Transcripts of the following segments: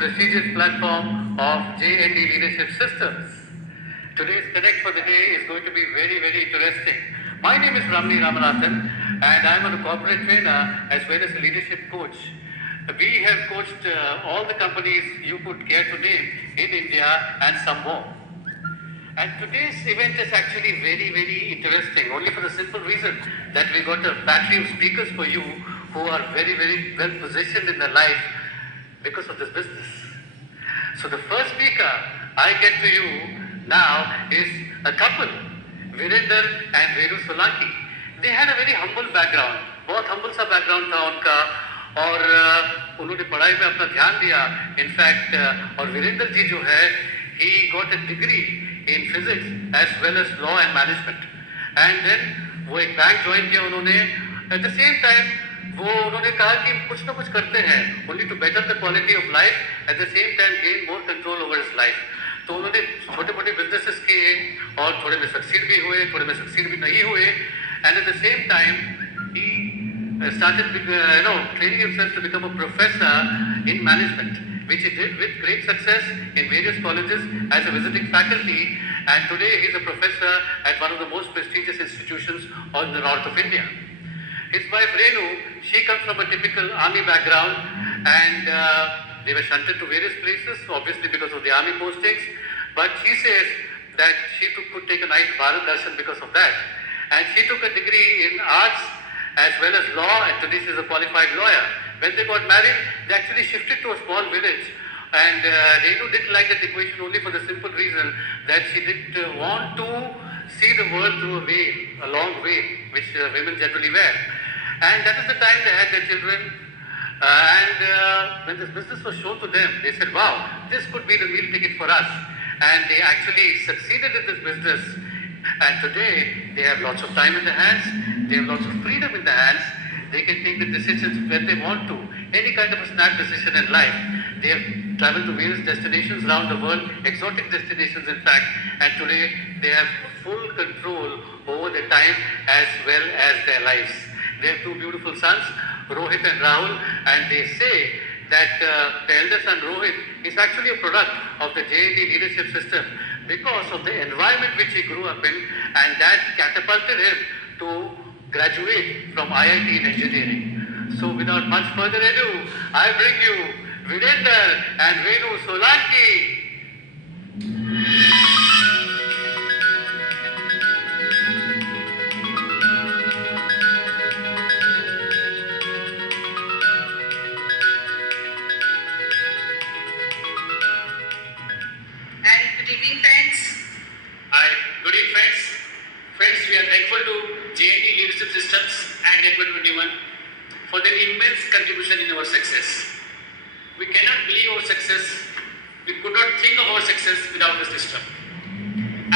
prestigious platform of JND Leadership Systems. Today's Connect for the day is going to be very, very interesting. My name is Ramni Ramanathan and I'm a corporate trainer as well as a leadership coach. We have coached all the companies you could care to name in India and some more. And today's event is actually very, very interesting, only for the simple reason that we got a battery of speakers for you who are very, very well positioned in their life because of this business. So the first speaker I get to you now is a couple, Virender and Renu Solanki. They had a very humble background, बहुत humble सा background था उनका और उन्होंने पढ़ाई में अपना ध्यान दिया. In fact, और वीरेंद्र जी जो है, he got a degree in physics as well as law and management. And then वो एक बैंक ज्वाइन किया उन्होंने. At the same time वो उन्होंने कहा कि कुछ ना कुछ करते हैं, only to better the quality of life, at the same time gain more control over his life. तो उन्होंने छोटे मोटे बिजनेसेस किए और थोड़े में सक्सीड भी हुए, थोड़े में सक्सीड भी नहीं हुए. And at the same time he started training himself to become a professor in management, which he did with great success in various colleges as a visiting faculty, and today he is a professor at one of the most prestigious institutions in the north of India. His wife Renu, she comes from a typical army background, and they were shunted to various places, obviously because of the army postings, but she says that she could take a night Bharat Darshan because of that. And she took a degree in arts as well as law, and today she is a qualified lawyer. When they got married, they actually shifted to a small village, and Renu didn't like that equation only for the simple reason that she didn't want to see the world through a veil, a long veil, which women generally wear. And that is the time they had their children. And when this business was shown to them, they said, wow, this could be the meal ticket for us. And they actually succeeded in this business. And today, they have lots of time in their hands, they have lots of freedom in their hands, they can take the decisions when they want to, any kind of a snap decision in life. They have traveled to various destinations around the world, exotic destinations in fact, and today they have full control over their time as well as their lives. They have two beautiful sons, Rohit and Rahul, and they say that the elder son Rohit is actually a product of the JND leadership system because of the environment which he grew up in, and that catapulted him to graduate from IIT in engineering. So without much further ado, I bring you Virender and Renu Solanki. Friends, we are thankful to JND Leadership Systems and F121 for their immense contribution in our success. We cannot believe our success, we could not think of our success without the system.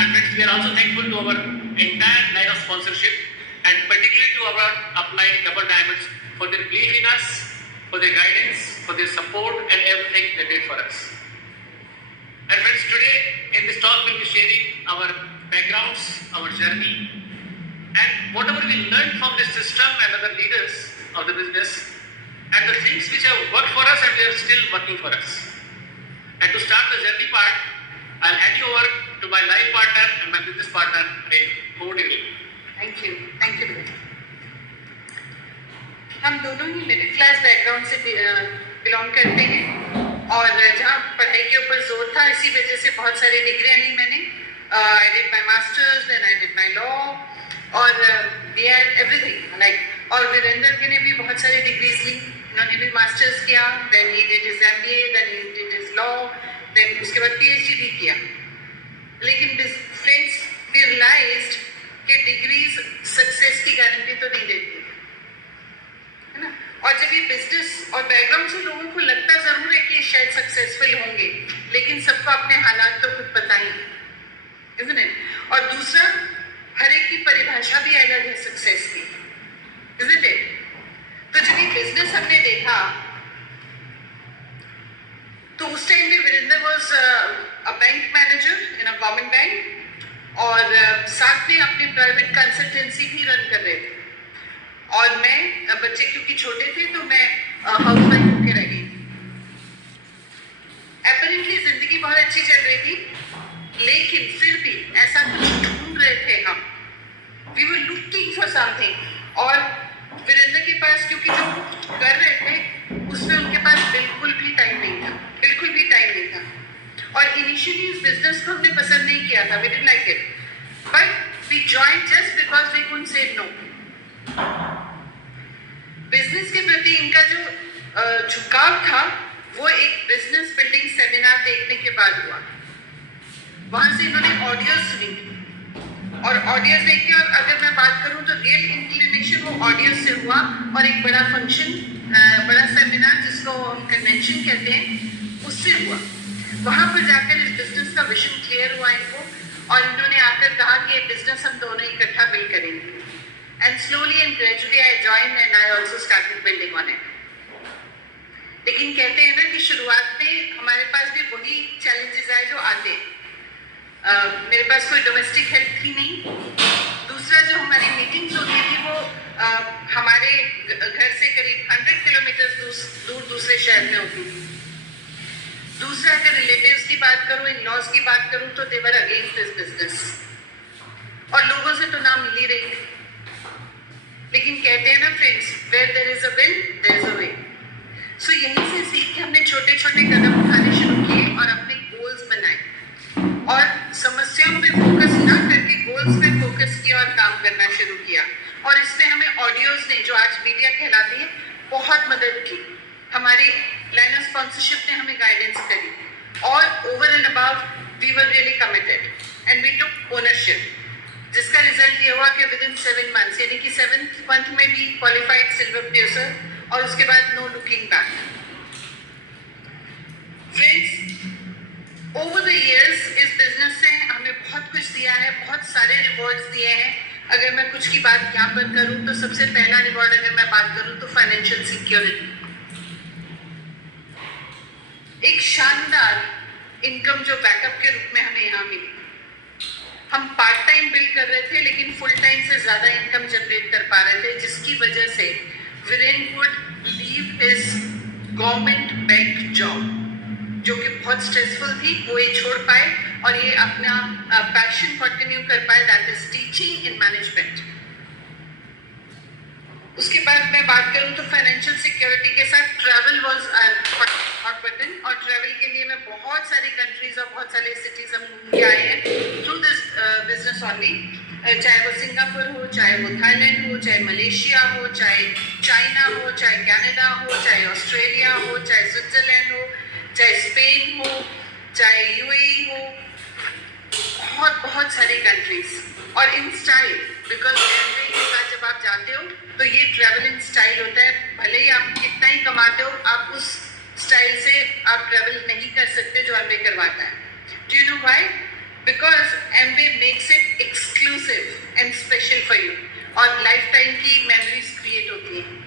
And friends, we are also thankful to our entire line of sponsorship and particularly to our upline Double Diamonds for their belief in us, for their guidance, for their support and everything they did for us. And friends, today in this talk we'll be sharing our backgrounds, our journey, and whatever we learned from this system and other leaders of the business, and the things which have worked for us and they are still working for us. And to start the journey part, I'll hand you over to my life partner and my business partner, Renu. Over to you. Thank you. Thank you. हम दोनों ही middle class background से belong करते हैं और जहाँ पढ़ाई के ऊपर जोर था इसी वजह से बहुत सारी डिग्रियाँ ली मैंने. I did my masters, then I did my law, और we had everything like. और वीरेंद्र के ने भी बहुत सारी डिग्रीज ली, उन्होंने भी मास्टर्स किया, then he did his MBA, then he did his law, then उसके बाद PhD भी किया. लेकिन friends, we realized कि डिग्रीज सक्सेस की गारंटी तो नहीं देती है ना. और जब ये बिजनेस और बैकग्राउंड से लोगों को लगता जरूर है कि शायद सक्सेसफुल होंगे, लेकिन सबको अपने हालात तो खुद पता ही है, isn't it? और दूसरा, हर एक की परिभाषा भी अलग है सक्सेस की, isn't it? तो जब ये बिजनेस हमने देखा तो उस टाइम में Virendra was a bank manager in a government bank और साथ में अपनी प्राइवेट कंसल्टेंसी भी रन कर रहे थे. और मैं बच्चे क्योंकि छोटे थे तो मैं हाउस वाइफ होकर रह गई. बहुत अच्छी चल रही थी, लेकिन फिर भी ऐसा कुछ ढूंढ रहे थे हम, we were looking for something. और वीरेंद्र के पास क्योंकि जो कर रहे थे उसमें उनके पास बिल्कुल भी टाइम नहीं था, बिल्कुल भी टाइम नहीं था। और इनिशियली इस बिजनेस को हमने पसंद नहीं किया था, we didn't like it, but we joined just because we couldn't say no. Business के प्रति इनका जो झुकाव था वो एक बिजनेस बिल्डिंग सेमिनार देखने के बाद हुआ। वहां से इन्होंने ऑडियो सुनी और ऑडियो देख के, और अगर मैं बात करूं तो रियल इंक्लिनेशन वो ऑडियो से हुआ और एक बड़ा फंक्शन, बड़ा सेमिनार जिसको हम कन्वेंशन कहते हैं, उससे हुआ। वहां पर जाकर इस बिजनेस का विजन क्लियर हुआ इनको, और इन्होंने आकर कहा कि ये बिजनेस हम दोनों इकट्ठा बिल्ड करेंगे। And slowly and gradually I join and I also started building on it. लेकिन कहते हैं ना कि शुरुआत में हमारे पास भी वही चैलेंजेस आए जो आते हैं। मेरे पास कोई डोमेस्टिक हेल्प थी नहीं। दूसरा, जो हमारी मीटिंग्स होती थी वो हमारे घर से करीब 100 किलोमीटर दूर दूसरे शहर में होती थी। दूसरा, अगर रिलेटिव्स की बात करूं, इन लॉज की बात करूं, तो दे वर अगेंस्ट दिस बिजनेस, और लोगों से तो ना मिल ही रही थी। लेकिन कहते हैं ना friends, where there is a will there is a way. So यहीं से सीख के हमने छोटे छोटे कदम उठाने शुरू किए और अपने गोल्स बनाए, और समस्याओं पे फोकस ना करके गोल्स पे फोकस किया और काम करना शुरू किया। और इसमें हमें ऑडियोज ने, जो आज मीडिया कहलाती है, बहुत मदद की। हमारी लाइन ऑफ स्पॉन्सरशिप ने हमें गाइडेंस करी, और over and above we were really committed and we took ownership, जिसका रिजल्ट ये हुआ कि विदिन 7 months, यानी कि 7th month में भी क्वालिफाइड सिल्वर प्रोड्यूसर, और उसके बाद no looking back. Friends, over the years इस बिजनेस से हमें बहुत कुछ दिया है, बहुत सारे रिवॉर्ड्स दिए हैं। अगर मैं कुछ की बात यहाँ पर करूँ तो सबसे पहला रिवॉर्ड अगर मैं बात करूँ तो फाइनेंशियल सिक्योरिटी। एक शानदार इनकम जो बैकअप के रूप में हमें यहाँ मिली। हम पार्ट टाइम बिल्ड कर रहे थे, लेकिन फुल टाइम से ज्यादा इनकम जनरेट कर पा रहे थे, जिसकी वजह से Virendra would leave his government bank job, जो कि बहुत स्ट्रेसफुल थी, वो ये छोड़ पाए और ये अपना पैशन कंटिन्यू कर पाए, that is teaching in management. उसके बाद मैं बात करूं तो फाइनेंशियल सिक्योरिटी के साथ ट्रैवल वाज हॉट बटन, और ट्रैवल के लिए मैं बहुत सारी कंट्रीज और बहुत सारे सिटीज हम घूम के आए हैं थ्रू दिस बिजनेस ओनली। चाहे वो सिंगापुर हो, चाहे वो थाईलैंड हो, चाहे मलेशिया हो, चाहे चाइना हो, चाहे कनाडा हो, चाहे ऑस्ट्रेलिया हो, चाहे स्विट्जरलैंड हो, चाहे स्पेन हो, चाहे यूएई हो, बहुत बहुत सारी कंट्रीज। और इन स्टाइल, बिकॉज रेलवे के साथ जब आप जाते हो तो ये ट्रैवल इन स्टाइल होता है। भले ही आप कितना ही कमाते हो, आप उस स्टाइल से आप ट्रैवल नहीं कर सकते जो एमवे करवाता है। Do you know why? Because Amway makes it exclusive and special for you, और लाइफ टाइम की मेमोरीज क्रिएट होती हैं।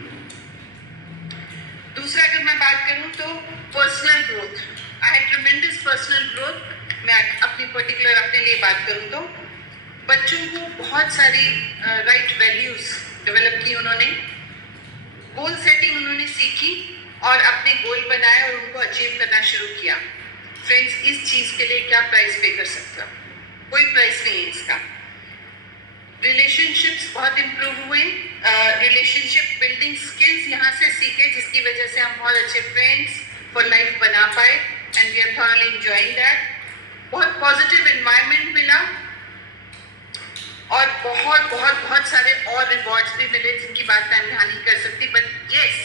दूसरा, अगर मैं बात करूं तो personal growth, I had ट्रेमेंडस personal growth. मैं अपनी पर्टिकुलर अपने लिए बात करूं तो बच्चों को बहुत सारी राइट वैल्यूज डेवलप की उन्होंने, गोल सेटिंग उन्होंने सीखी और अपने गोल बनाए और उनको अचीव करना शुरू किया। फ्रेंड्स, इस चीज के लिए क्या प्राइस पे कर सकते हो? कोई प्राइस नहीं है इसका। रिलेशनशिप्स बहुत इंप्रूव हुए, रिलेशनशिप बिल्डिंग स्किल्स यहाँ से सीखे, जिसकी वजह से हम बहुत अच्छे फ्रेंड्स फॉर लाइफ बना पाए, and we are thoroughly enjoying that. बहुत पॉजिटिव एनवायरनमेंट मिला, और बहुत बहुत बहुत सारे और रिवॉर्ड्स भी मिले जिनकी बात मैं यहाँ नहीं कर सकती। But yes,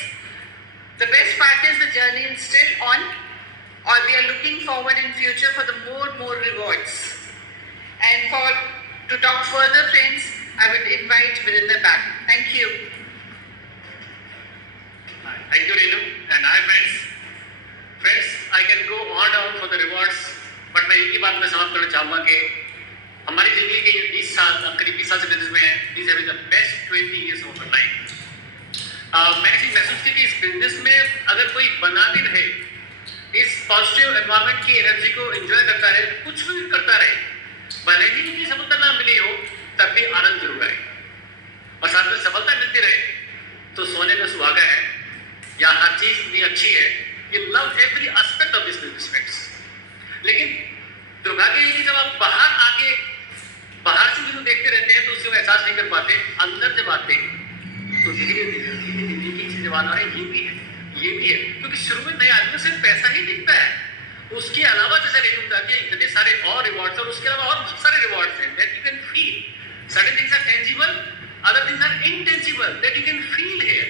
the best part is the journey is still on, और we are looking forward in future for the more rewards. And for to talk further friends, I would invite Virender back. Thank you. Thank you, Renu. And hi, friends. Friends, I can go on down for the rewards, but मैं एक ही बात में समाप्त करना चाहूँगा कि हमारी जिंदगी के ये 20 साल, अब करीब 20 साल से बिजनेस में है, these have been the best 20 years of our life. मैंने चीज महसूस की कि इस बिजनेस में अगर कोई बना भी रहे, इस पॉजिटिव एनवायरनमेंट की एनर्जी को एंजॉय करता रहे, कुछ भी करता रहे, भले ही उनकी सफलता ना मिली हो, तब भी आनंद जरूर आए, और साथ में सफलता मिलती रहे तो सोने का सुहागा है, या हर चीज इतनी अच्छी है, you love every aspect of this business, friends. लेकिन अंदर जब आते हैं तो धीरे धीरे की चीजें बात आ रही है, ये भी है क्योंकि शुरू में नए आदमी सिर्फ पैसा ही दिखता है, उसके अलावा जैसे रेट जाती है इतने सारे और रिवॉर्ड्स और उसके अलावा और बहुत सारे रिवॉर्ड्स हैं that you can feel. Certain things are tangible, other things are intangible that you can feel here.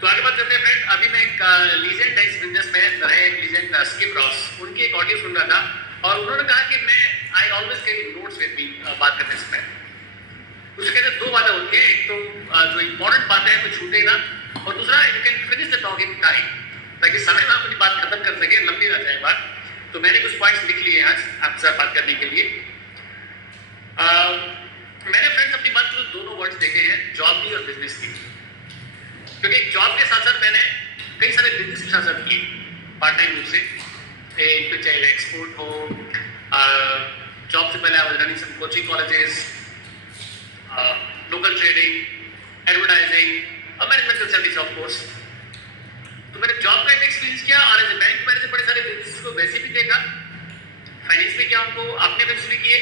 तो आगे बात करते हैं फ्रेंड. अभी मैं एक लीजेंड है इस बिजनेस में रहे, लीजेंड स्किप रॉस, उनकी एक ऑडियो सुन रहा था और उन्होंने कहा कि मैं I always carry notes with me बात करने से पहले. उसके कहते दो बातें होती है, एक तो जो इंपॉर्टेंट बातें हैं वो छूटे ना, और दूसरा you can finish the talk in time, ताकि समय में अपनी बात खत्म कर सके, लंबी ना जाए बात. तो मैंने कुछ पॉइंट्स लिख लिए आज आपके साथ बात करने के लिए. मैंने फ्रेंड्स अपनी बात में दोनों वर्ड्स देखे हैं, जॉब की और बिजनेस की, क्योंकि एक जॉब के साथ साथ मैंने कई सारे बिजनेस के साथ साथ किए पार्ट टाइम रूप से. एक तो चाहे एक्सपोर्ट हो, जॉब से पहले I was running some coaching colleges, local trading, advertising, management consulting of course. तो मैंने जॉब का एक एक्सपीरियंस किया और एज ए बैंक मैनेजर बड़े सारे बिजनेस को वैसे भी देखा, फाइनेंस भी किया उनको, अपने बिजनेस भी किए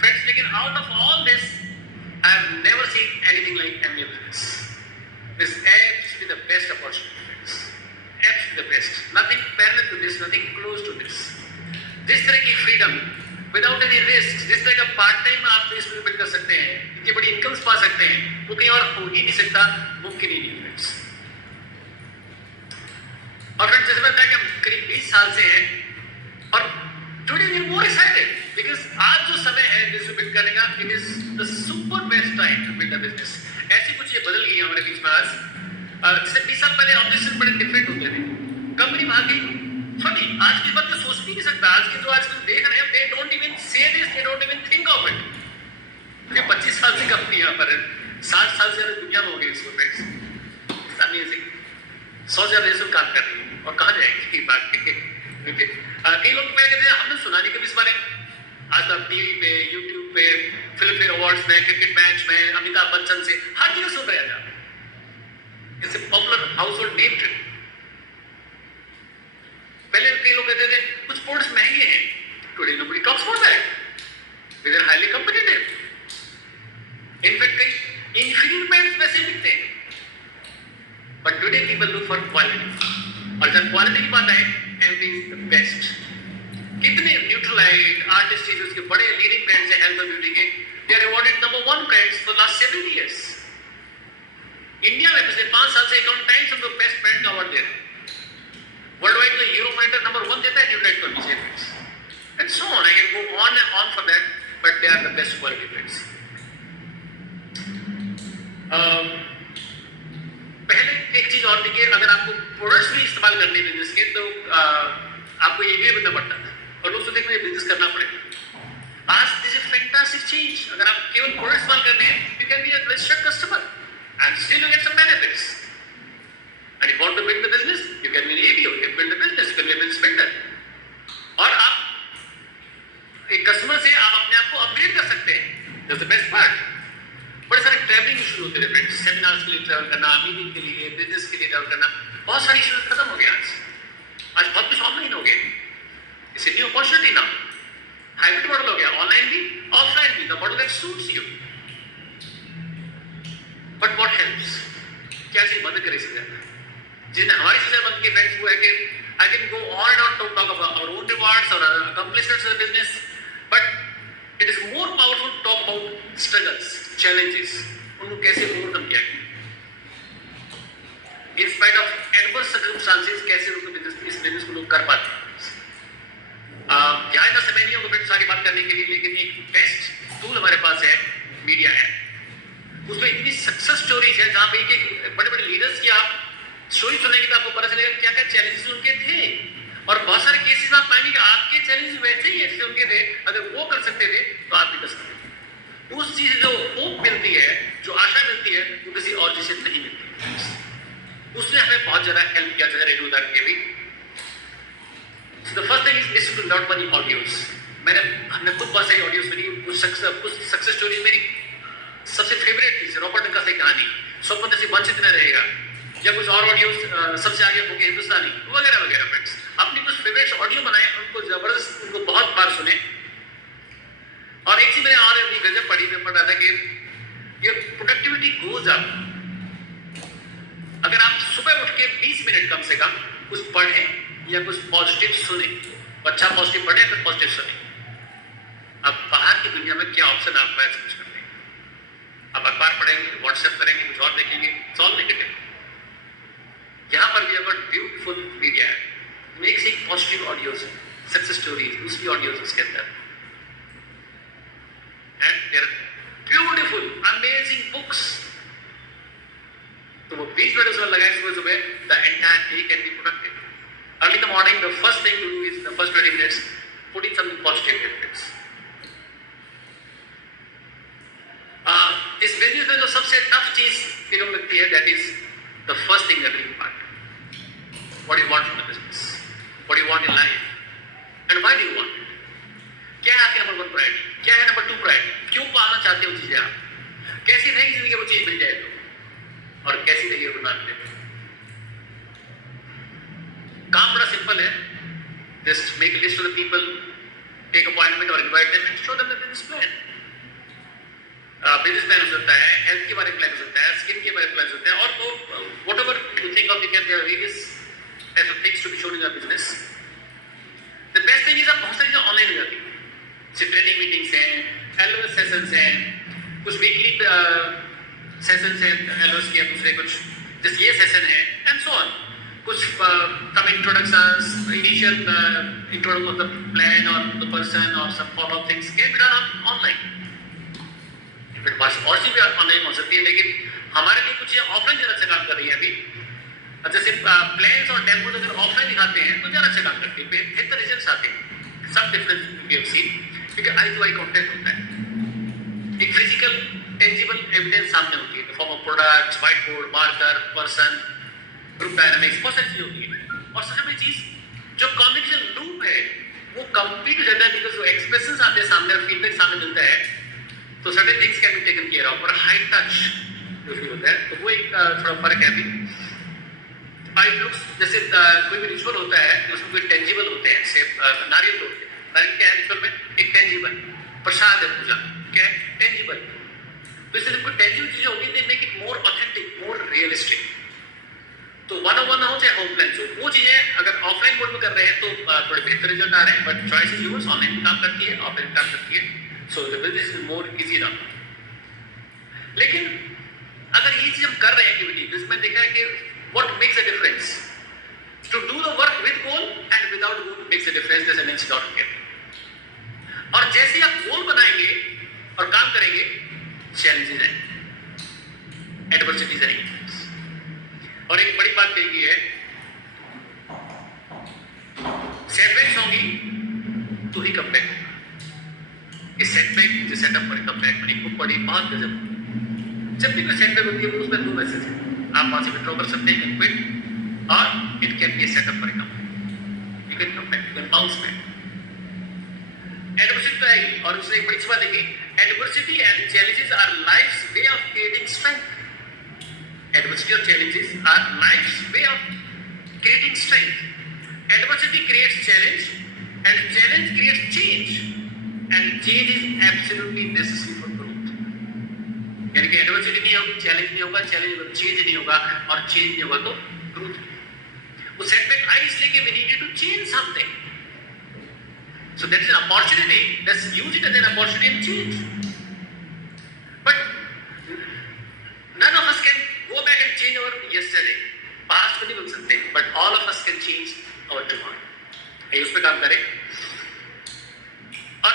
फ्रेंड्स. लेकिन out of all this I have never seen anything like MBA business. This absolutely the best opportunity friends, absolutely the best. Nothing parallel to this, nothing close to this. जिस तरह की freedom without any risk, जिस तरह का part time आप इसमें build कर सकते हैं, इतनी बड़ी इनकम्स पा सकते हैं, वो कहीं और हो ही नहीं सकता, मुमकिन ही नहीं फ्रेंड्स. और फ्रेंड्स जैसे बताया कि हम करीब 20 साल से हैं और today we are more excited because आज जो समय है बिजनेस बिल्ड करने का, it is the super best time to build a business. ऐसी कुछ ये बदल गई है हमारे बीच में आज. जैसे 20 साल पहले ऑब्जेक्शन बड़े डिफरेंट होते थे, कंपनी भाग गई. फनी आज की बात तो सोच भी नहीं सकता. आज के जो आजकल देख रहे हैं, दे डोंट इवन से this, they don't even think of it. क्योंकि 25 साल से कंपनी यहाँ पर है, 60 साल से ज्यादा दुनिया में हो गई इसको फ्रेंड्स. अमेजिंग. 100 से ज्यादा देशों में काम कर रही है और कहाँ जाएगी ये बात. कई लोग पहले कहते हैं हमने सुना नहीं कभी इस बारे में. आज तो टीवी पे, यूट्यूब पे, फिल्म फेयर अवार्ड्स में, क्रिकेट मैच में, अमिताभ बच्चन से हर जगह सुन रहे हैं. It's a popular household name trade. पहले कई लोग कहते थे कुछ स्पोर्ट्स महंगे हैं, today nobody talks about that, they are highly competitive. In fact कई इंफीरियर ब्रांड्स वैसे बिकते हैं, but today people look for quality. और जब क्वालिटी की बात आए, एमबी इज द बेस्ट. कितने न्यूट्रलाइट आर्टिस्ट के बड़े लीडिंग ब्रांड्स हैं हेल्थ और ब्यूटी के, they are awarded number 1 brands for last 7 years. India में पिछले 5 साल से अकाउंट टाइम्स हमको बेस्ट ब्रांड का अवार्ड दे रहे हैं. वर्ल्ड वाइड तो यूरोमॉनिटर नंबर 1 देता है Nutrilite companies and so on. I can go on and on for that, but they are the best quality brands. पहले एक चीज और थी कि अगर आपको प्रोडक्ट्स भी इस्तेमाल करने बिजनेस के, तो आपको ये भी बनना पड़ता था और लोग सोचते हैं मुझे बिजनेस करना पड़ेगा. आज दिस इज फैंटास्टिक चेंज. अगर आप केवल प्रोडक्ट इस्तेमाल करने हैं, you can be a registered customer and still you get some benefits. And if you want to build the business, you can be an ABO, you can build a business, you can be a business builder. और आप एक customer से आप अपने आप को upgrade कर सकते हैं. That's the best part. बड़े सारे ट्रैवलिंग इशू होते थे फ्रेंड्स, सेमिनार्स के लिए ट्रैवल करना, मीटिंग के लिए, बिजनेस के लिए ट्रैवल करना, बहुत सारे इशूज खत्म हो गए. आज बहुत कुछ ऑनलाइन हो गया. It's a new opportunity now. Hybrid model हो गया, ऑनलाइन भी ऑफलाइन भी, the model that suits you. But what helps, क्या चीज बंद करे इससे ज्यादा. जिन्हें हमारी चीजें बंद की फ्रेंड्स वो है कि I can go on and on to talk about our own rewards और accomplishments of the business, but it is more powerful to talk about struggles, challenges, उनको कैसे ओवरकम किया गया. In spite of adverse circumstances कैसे उनको इस business को लोग कर पाते हैं. यहाँ इतना समय नहीं होगा फ्रेंड्स सारी बात करने के लिए, लेकिन एक बेस्ट टूल हमारे पास है, मीडिया ऐप. उसमें इतनी सक्सेस स्टोरीज है जहां पे एक बड़े बड़े लीडर्स की आप स्टोरी सुनेंगे तो आपको पता चलेगा क्या क्या चैलेंजेस उनके थे. और बहुत सारे केसेस आप पाएंगे कि आपके चैलेंजेस वैसे ही ऐसे उनके थे, अगर वो कर सकते थे तो आप भी कर सकते थे. उस चीज जो होप मिलती है, जो आशा मिलती है, वो किसी और चीज से नहीं मिलती. उसने हमें बहुत ज्यादा हेल्प किया जैसे रेडियो उदाहरण के भी. The first thing is listen to lot money audios. हमने खुद बहुत सारी ऑडियो सुनी. कुछ सक्सेस स्टोरी मेरी सबसे फेवरेट थी रॉबर्ट डंका से कहानी, स्वप्न से वंचित न रहेगा, या कुछ और ऑडियो सबसे आगे होंगे हिंदुस्तानी वगैरह वगैरह. फ्रेंड्स अपनी कुछ फेवरेट ऑडियो बनाए, उनको जबरदस्त, उनको बहुत बार सुने. और एक चीज मैंने और अपनी गजब पढ़ी में पढ़ रहा था कि ये प्रोडक्टिविटी गोज अप अगर आप सुबह उठ के 20 मिनट कम से कम कुछ पढ़ें या कुछ पॉजिटिव सुने, अच्छा पॉजिटिव पढ़े फिर पॉजिटिव सुने। अब बाहर की दुनिया में क्या ऑप्शन आपको है समझ करते हैं, आप अखबार पढ़ेंगे, व्हाट्सएप करेंगे, कुछ और देखेंगे, इट्स ऑल नेगेटिव। यहाँ पर भी अगर ब्यूटीफुल मीडिया है, मेक्स एक पॉजिटिव ऑडियोज, सक्सेस स्टोरीज, दूसरी ऑडियोज उसके अंदर, and there beautiful amazing books. तो वो 20 मिनट उसमें लगाए सुबह सुबह, the entire day can be productive. Early in the morning the first thing to do is the first 20 minutes put in something positive habits. इस business में जो सबसे टफ चीज मेरे को लगती है, that is the first thing, the dream part. What you want from the business, what you want in life, and why do you want. क्या है आपकी नंबर 1 प्रायोरिटी, क्या है नंबर 2 प्रायोरिटी, क्यों पाना चाहते हो चीजें आप, कैसी रहेगी जिंदगी वो चीज मिल जाए तो, और कैसी रहेगी वो ना मिले। काम बड़ा सिंपल है, just make list of the people, take appointment और invite them and show them the business plan. Business plan हो सकता है, हेल्थ के बारे में प्लान हो सकता है, स्किन के बारे में प्लान हो सकता है, और वो whatever you think of, there are various types of things to be shown in your business. The best thing is आप बहुत सारी चीजें ऑनलाइन हो जाती है, जैसे ट्रेनिंग मीटिंग्स हैं, एलओएस सेशंस हैं, कुछ वीकली सेशंस हैं एलओएस के, दूसरे कुछ जैसे ये सेशन है एंड सो ऑन। कुछ some introductions, initial introduction of the plan or the person or some follow up things can be done online. But बस और चीज़ भी ऑनलाइन हो सकती है, लेकिन हमारे लिए कुछ ये ऑफलाइन ज़्यादा अच्छा काम कर रही है अभी। जैसे प्लान्स और डेमोज अगर ऑफलाइन दिखाते हैं तो ज़्यादा अच्छा काम करती है, बेहतर रिजल्ट्स आते हैं। सब डिफरेंस वी हैव सीन, क्योंकि आई टू आई कॉन्टेक्ट होता है, एक फिजिकल टेंजिबल एविडेंस सामने होती है, form of products, white board, marker, person, group dynamics, बहुत सारी चीज़ होती है। और सबसे बड़ी चीज़ जो कम्युनिकेशन लूप है वो कंप्लीट हो जाता है, बिकॉज जो एक्सप्रेशंस आते हैं सामने और फीडबैक सामने मिलता है, तो certain things can be taken care of, और हाई टच जो फील होता है, तो वो एक थोड़ा फर्क है अभी। फाइव लुक्स, जैसे कोई भी रिचुअल होता है उसमें कोई टेंजिबल होते हैं, जैसे नारियल होते हैं, नारियल क्या है रिचुअल में, एक टेंजिबल प्रसाद है, पूजा क्या है, टेंजिबल। तो इसलिए कोई टेंजिबल चीजें होती है, they make it more authentic, more realistic. तो 101 हो चाहे होम प्लान, तो वो चीजें अगर ऑफलाइन मोड में कर रहे हैं तो थोड़े बेहतर रिजल्ट आ रहे हैं, but choice is yours, online भी काम करती है, ऑफलाइन काम करती है, so the business is more easy now. लेकिन अगर ये चीज हम कर रहे हैं एक्टिविटी, जिसमें देखा है कि what makes a difference to do the work with goal and without goal makes a difference, जैसे नेक्स्ट डॉट के। और जैसे आप गोल बनाएंगे और काम करेंगे, चैलेंजेस आएंगे, एडवर्सिटीज आएंगी। और एक बड़ी बात कही है, सेटबैक्स होंगी तो ही कमबैक होगा। ये सेटबैक जो सेटअप पर कमबैक, मैंने बुक पढ़ी, बहुत गजब। जब भी कोई सेटबैक होती है उसमें 2 मैसेज है, आप वहां से विड्रॉ कर सकते हैं, क्विट, और it can be setup for comeback, you can come back, you can bounce back. Adversity तो आएगी, और उसने एक बड़ी बात देखी, adversity and challenges are life's way of creating strength. Adversity or challenges are life's way of creating strength. Adversity creates challenge, and challenge creates change, and change is absolutely necessary for growth. यानी कि adversity नहीं होगी, challenge नहीं होगा, challenge होगा, change नहीं होगा, और change नहीं होगा तो growth। वो setback आई इसलिए कि we needed to change something. So that's an opportunity. Let's use it as an opportunity and change. But none of us can go back and change our yesterday. Past को नहीं बदल सकते, but all of us can change our tomorrow. ये उस पे काम करें, और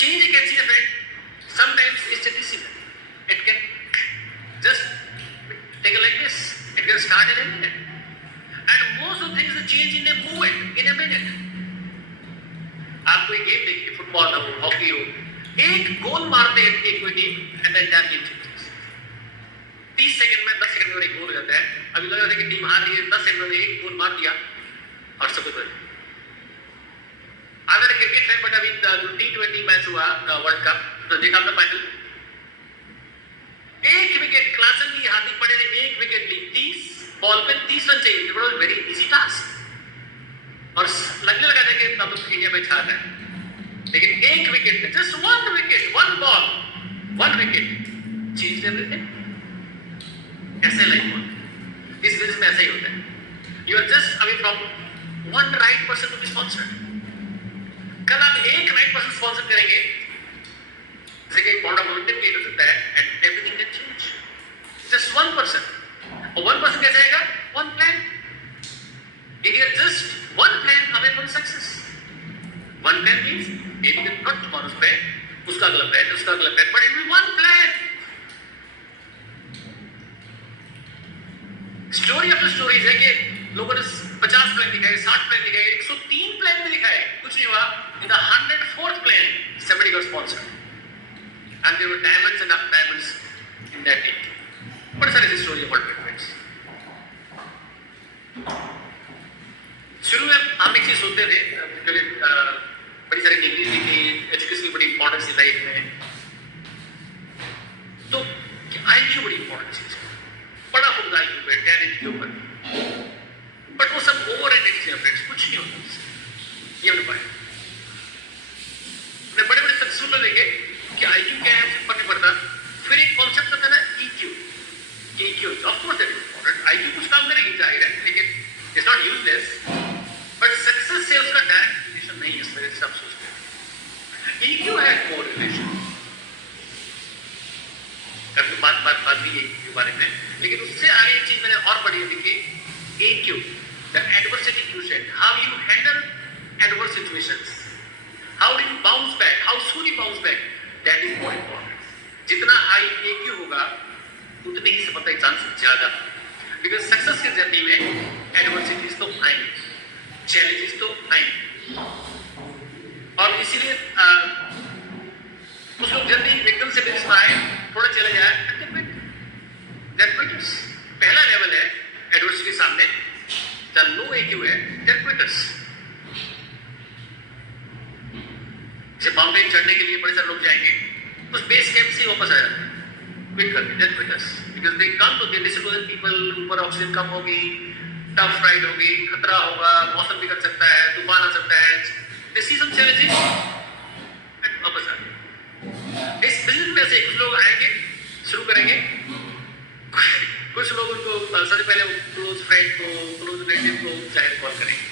change एक ऐसी है, sometimes it's a decision. It can just take it like this. It can start in a minute. And most of the things change in a moment, in a minute. आप कोई गेम देखिए, football हो, hockey हो, एक गोल मारते हैं एक कोई team, and then that game 30 second में 10 सेकंड में एक गोल हो जाता है। अभी लग रहा है कि टीम हार रही है, 10 सेकंड में एक गोल मार दिया और सब कुछ। अगर क्रिकेट है, बट अभी T20 मैच हुआ वर्ल्ड कप, तो देखा आपने फाइनल, एक विकेट क्लासन की हार्दिक पांड्या ने एक विकेट ली, 30 बॉल पे 30 रन चाहिए, इट वेरी इजी टास्क, और लगने लगा था कि तब इंडिया में छा रहा है। लेकिन एक विकेट में, just one wicket, one ball, one wicket change everything. ऐसे लाइफ में इस बिजनेस में ऐसा ही होता है। You are just away from one right person to be sponsored. कल आप एक राइट पर्सन स्पॉन्सर करेंगे, जैसे कि पॉइंट ऑफ मोमेंटम क्रिएट हो सकता है and everything can change. Just one person, और वन पर्सन कैसे आएगा? One plan. You are just one plan away from success. One plan means maybe not tomorrow's plan, उसका अगला प्लान, उसका अगला plan, but it will be one plan. Story of the stories है कि लोगों ने 50 प्लान दिखाए, 60 प्लान दिखाए, 103 प्लान भी दिखाए, कुछ नहीं हुआ। In the 104th plan somebody got sponsored and there were diamonds and diamonds in that day. बड़ी सारी स्टोरी है वर्ल्ड में। शुरू में हम एक चीज सोचते थे, बड़ी सारी डिग्री ली थी, एजुकेशन की बड़ी इंपॉर्टेंस थी लाइफ में, तो आईक्यू बड़ी इंपॉर्टेंट चीज है, बड़ा होगा आईक्यू पे 10 इंच के ऊपर, बट वो सब ओवर रेटेड चीजें फ्रेंड्स, कुछ नहीं होता उससे। ये हमने पाया, हमने बड़े बड़े सक्सेसफुल लोग देखे कि आईक्यू क्या है फर्क नहीं पड़ता। फिर एक कॉन्सेप्ट होता है ना EQ, EQ of course that is important, IQ कुछ काम करेगी जाहिर है, लेकिन it's not useless, but success से उसका डायरेक्ट रिलेशन नहीं है, इस तरह से आप सोचते हैं। EQ है मोर रिलेशन, कभी बात भी है के बारे में, लेकिन उससे आगे एक चीज मैंने और पढ़ी है कि AQ, the adversity quotient, how you handle adverse situations, how do you bounce back, how soon you bounce back, that is more important. जितना हाई AQ होगा उतनी ही सफलता के चांस ज्यादा, बिकॉज सक्सेस की जर्नी में एडवर्सिटीज तो आएंगे, चैलेंजेस तो आएंगे, और इसीलिए कुछ लोग जल्दी एकदम से बिजनेस में आए, थोड़ा चले जाए, पहला लेवल है एडवर्सिटी सामने, जब लो AQ है दैट क्विटर्स। जब माउंटेन चढ़ने के लिए बड़े सारे लोग जाएंगे, उस बेस कैंप से वापस आ जाते हैं, क्विट करके, that quitters, because they come to the discipline people, ऊपर ऑक्सीजन कम होगी, टफ राइड होगी, खतरा होगा, मौसम बिगड़ सकता है, तूफान आ सकता है, दिस सीजन चैलेंजेस वापस आ गए। इस बिजनेस में से कुछ लोग आएंगे, शुरू करेंगे, कुछ लोग उनको सबसे पहले क्लोज फ्रेंड को, क्लोज रिलेटिव को जाहिर कॉल करेंगे,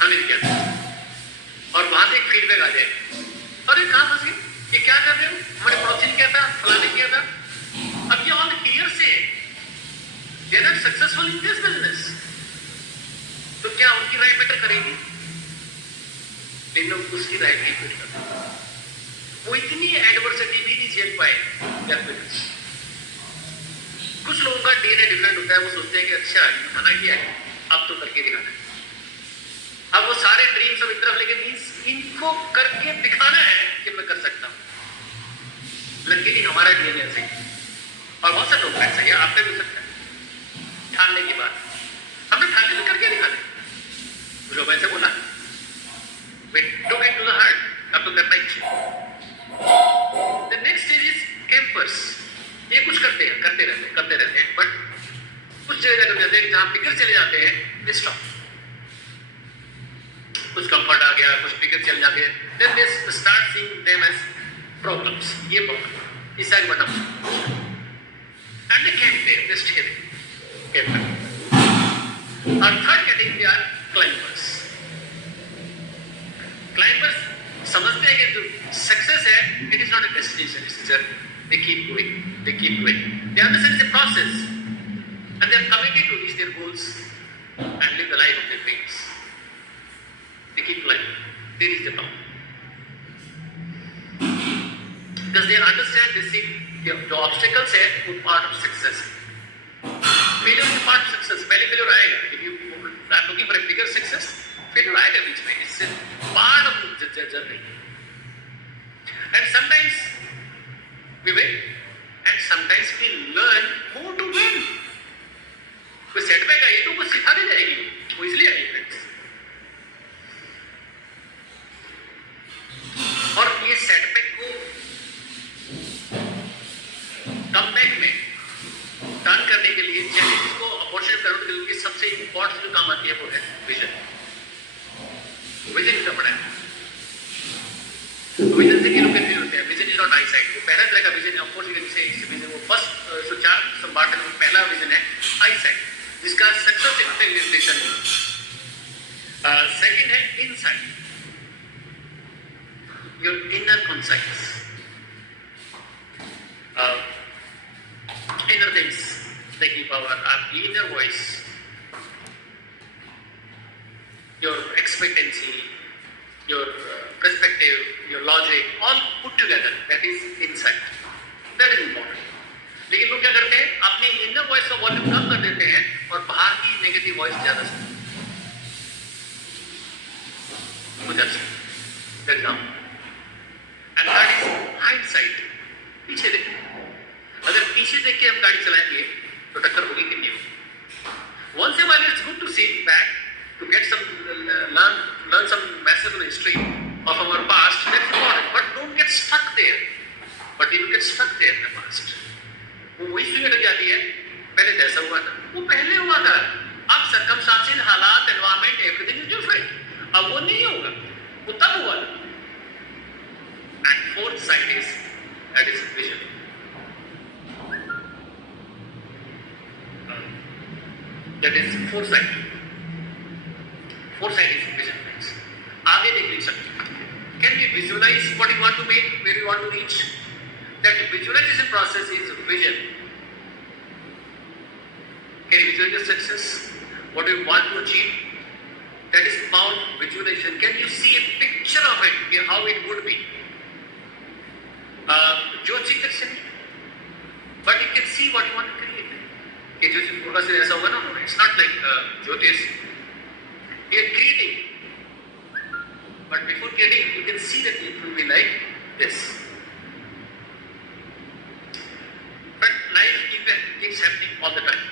हमें क्या, और वहां से एक फीडबैक आ जाए, अरे कहाँ फंस गए, ये क्या कर रहे हो, हमारे पड़ोसी ने किया था, फलाने किया था। अब ये ऑल हियर से they are not successful in this business, तो क्या उनकी राय मैटर करेगी? लेकिन उसकी राय नहीं फिट करता, वो इतनी एडवर्सिटी भी नहीं झेल पाए। कुछ लोगों का DNA डिफरेंट होता है, वो सोचते हैं कि अच्छा मना किया है, अब तो करके दिखाना है, अब वो सारे ड्रीम्स सब एक तरफ, लेकिन इनको करके दिखाना है कि मैं कर सकता हूं। लकीली हमारा DNA ऐसे ही, और बहुत सारे लोग ऐसे ही, आपने भी सकता है ठानने की बात, हमने ठानने से करके दिखाना है, जो मैंने बोला टू द हार्ट, अब तो करना ही चाहिए। The next stage is campers, ये कुछ करते रहते हैं, बट कुछ जगह जाकर जाते हैं जहाँ बिगड़ चले जाते हैं, they stop, कुछ कंफर्ट आ गया, कुछ बिगड़ चले जाते हैं, then they start seeing them as problems, ये प्रॉब्लम, इस side button, and they camp there, they stay there, camper. Our third category are climbers. Climbers समझते हैं कि जो सक्सेस है, it is not a destination, it's a journey. They keep going. They understand it's a process, and they are committed to reach their goals and live the life of their dreams. They keep climbing. They reach the top because they understand, they see the obstacles है वो part of success. Failure is a part of success. पहले failure आएगा. If you are looking for a bigger success, failure आएगा बीच में. It's a part of the journey. And sometimes we win, and sometimes we learn how to win. कोई setback आई तो कुछ सिखा दे जाएगी, वो इसलिए आई friends. और ये setback को comeback में टर्न करने के लिए, चैलेंजेस को अपॉर्चुनिटी करने के लिए सबसे इंपॉर्टेंट जो काम आती है वो है विजन। विजन इतना बड़ा है। विजन से क्या लोग कंफ्यूज होते हैं, vision is not eyesight. वो पहला तरह का विजन है, of course you can say vision, वो फर्स्ट जो चार संभाट में पहला विजन है आई साइट, जिसका सक्सेस एक्सपेक्टेशन है। सेकंड है insight, your inner conceits, inner things, thinking power, आपकी inner voice, your expectancy, your perspective, your logic, all put together, that is insight. That is important. लेकिन लोग क्या करते हैं, अपनी inner voice का वॉल्यूम कम कर देते हैं और बाहर की नेगेटिव वॉइस ज्यादा सुनते हैं। मुझे अच्छा example, and that is hindsight, पीछे देखिए। अगर पीछे देख के हम गाड़ी चलाएंगे तो टक्कर होगी कि नहीं होगी। Once in a while it's good to see back to get some learn some valuable history of our past. That's important, but don't get stuck there. But you get stuck there in the past. वो वही सुई लग जाती है, पहले जैसा हुआ था वो पहले हुआ था, अब circumstances, हालात, environment, everything is different. अब वो नहीं होगा, वो तब हुआ था। And fourth side is that is vision. That is foresight. Foresight is vision. आगे देख नहीं सकते। Can we visualize what you want to make, where you want to reach? That visualization process is vision. Can you visualize your success? What you want to achieve? That is about visualization. Can you see a picture of it, how it would be? जो अच्छी तरह से नहीं, but you can see what you want to create. कि जो होगा से ऐसा होगा ना, it's not like Jyotish, we are creating, but before creating you can see that it will be like this. But life keeps happening all the time.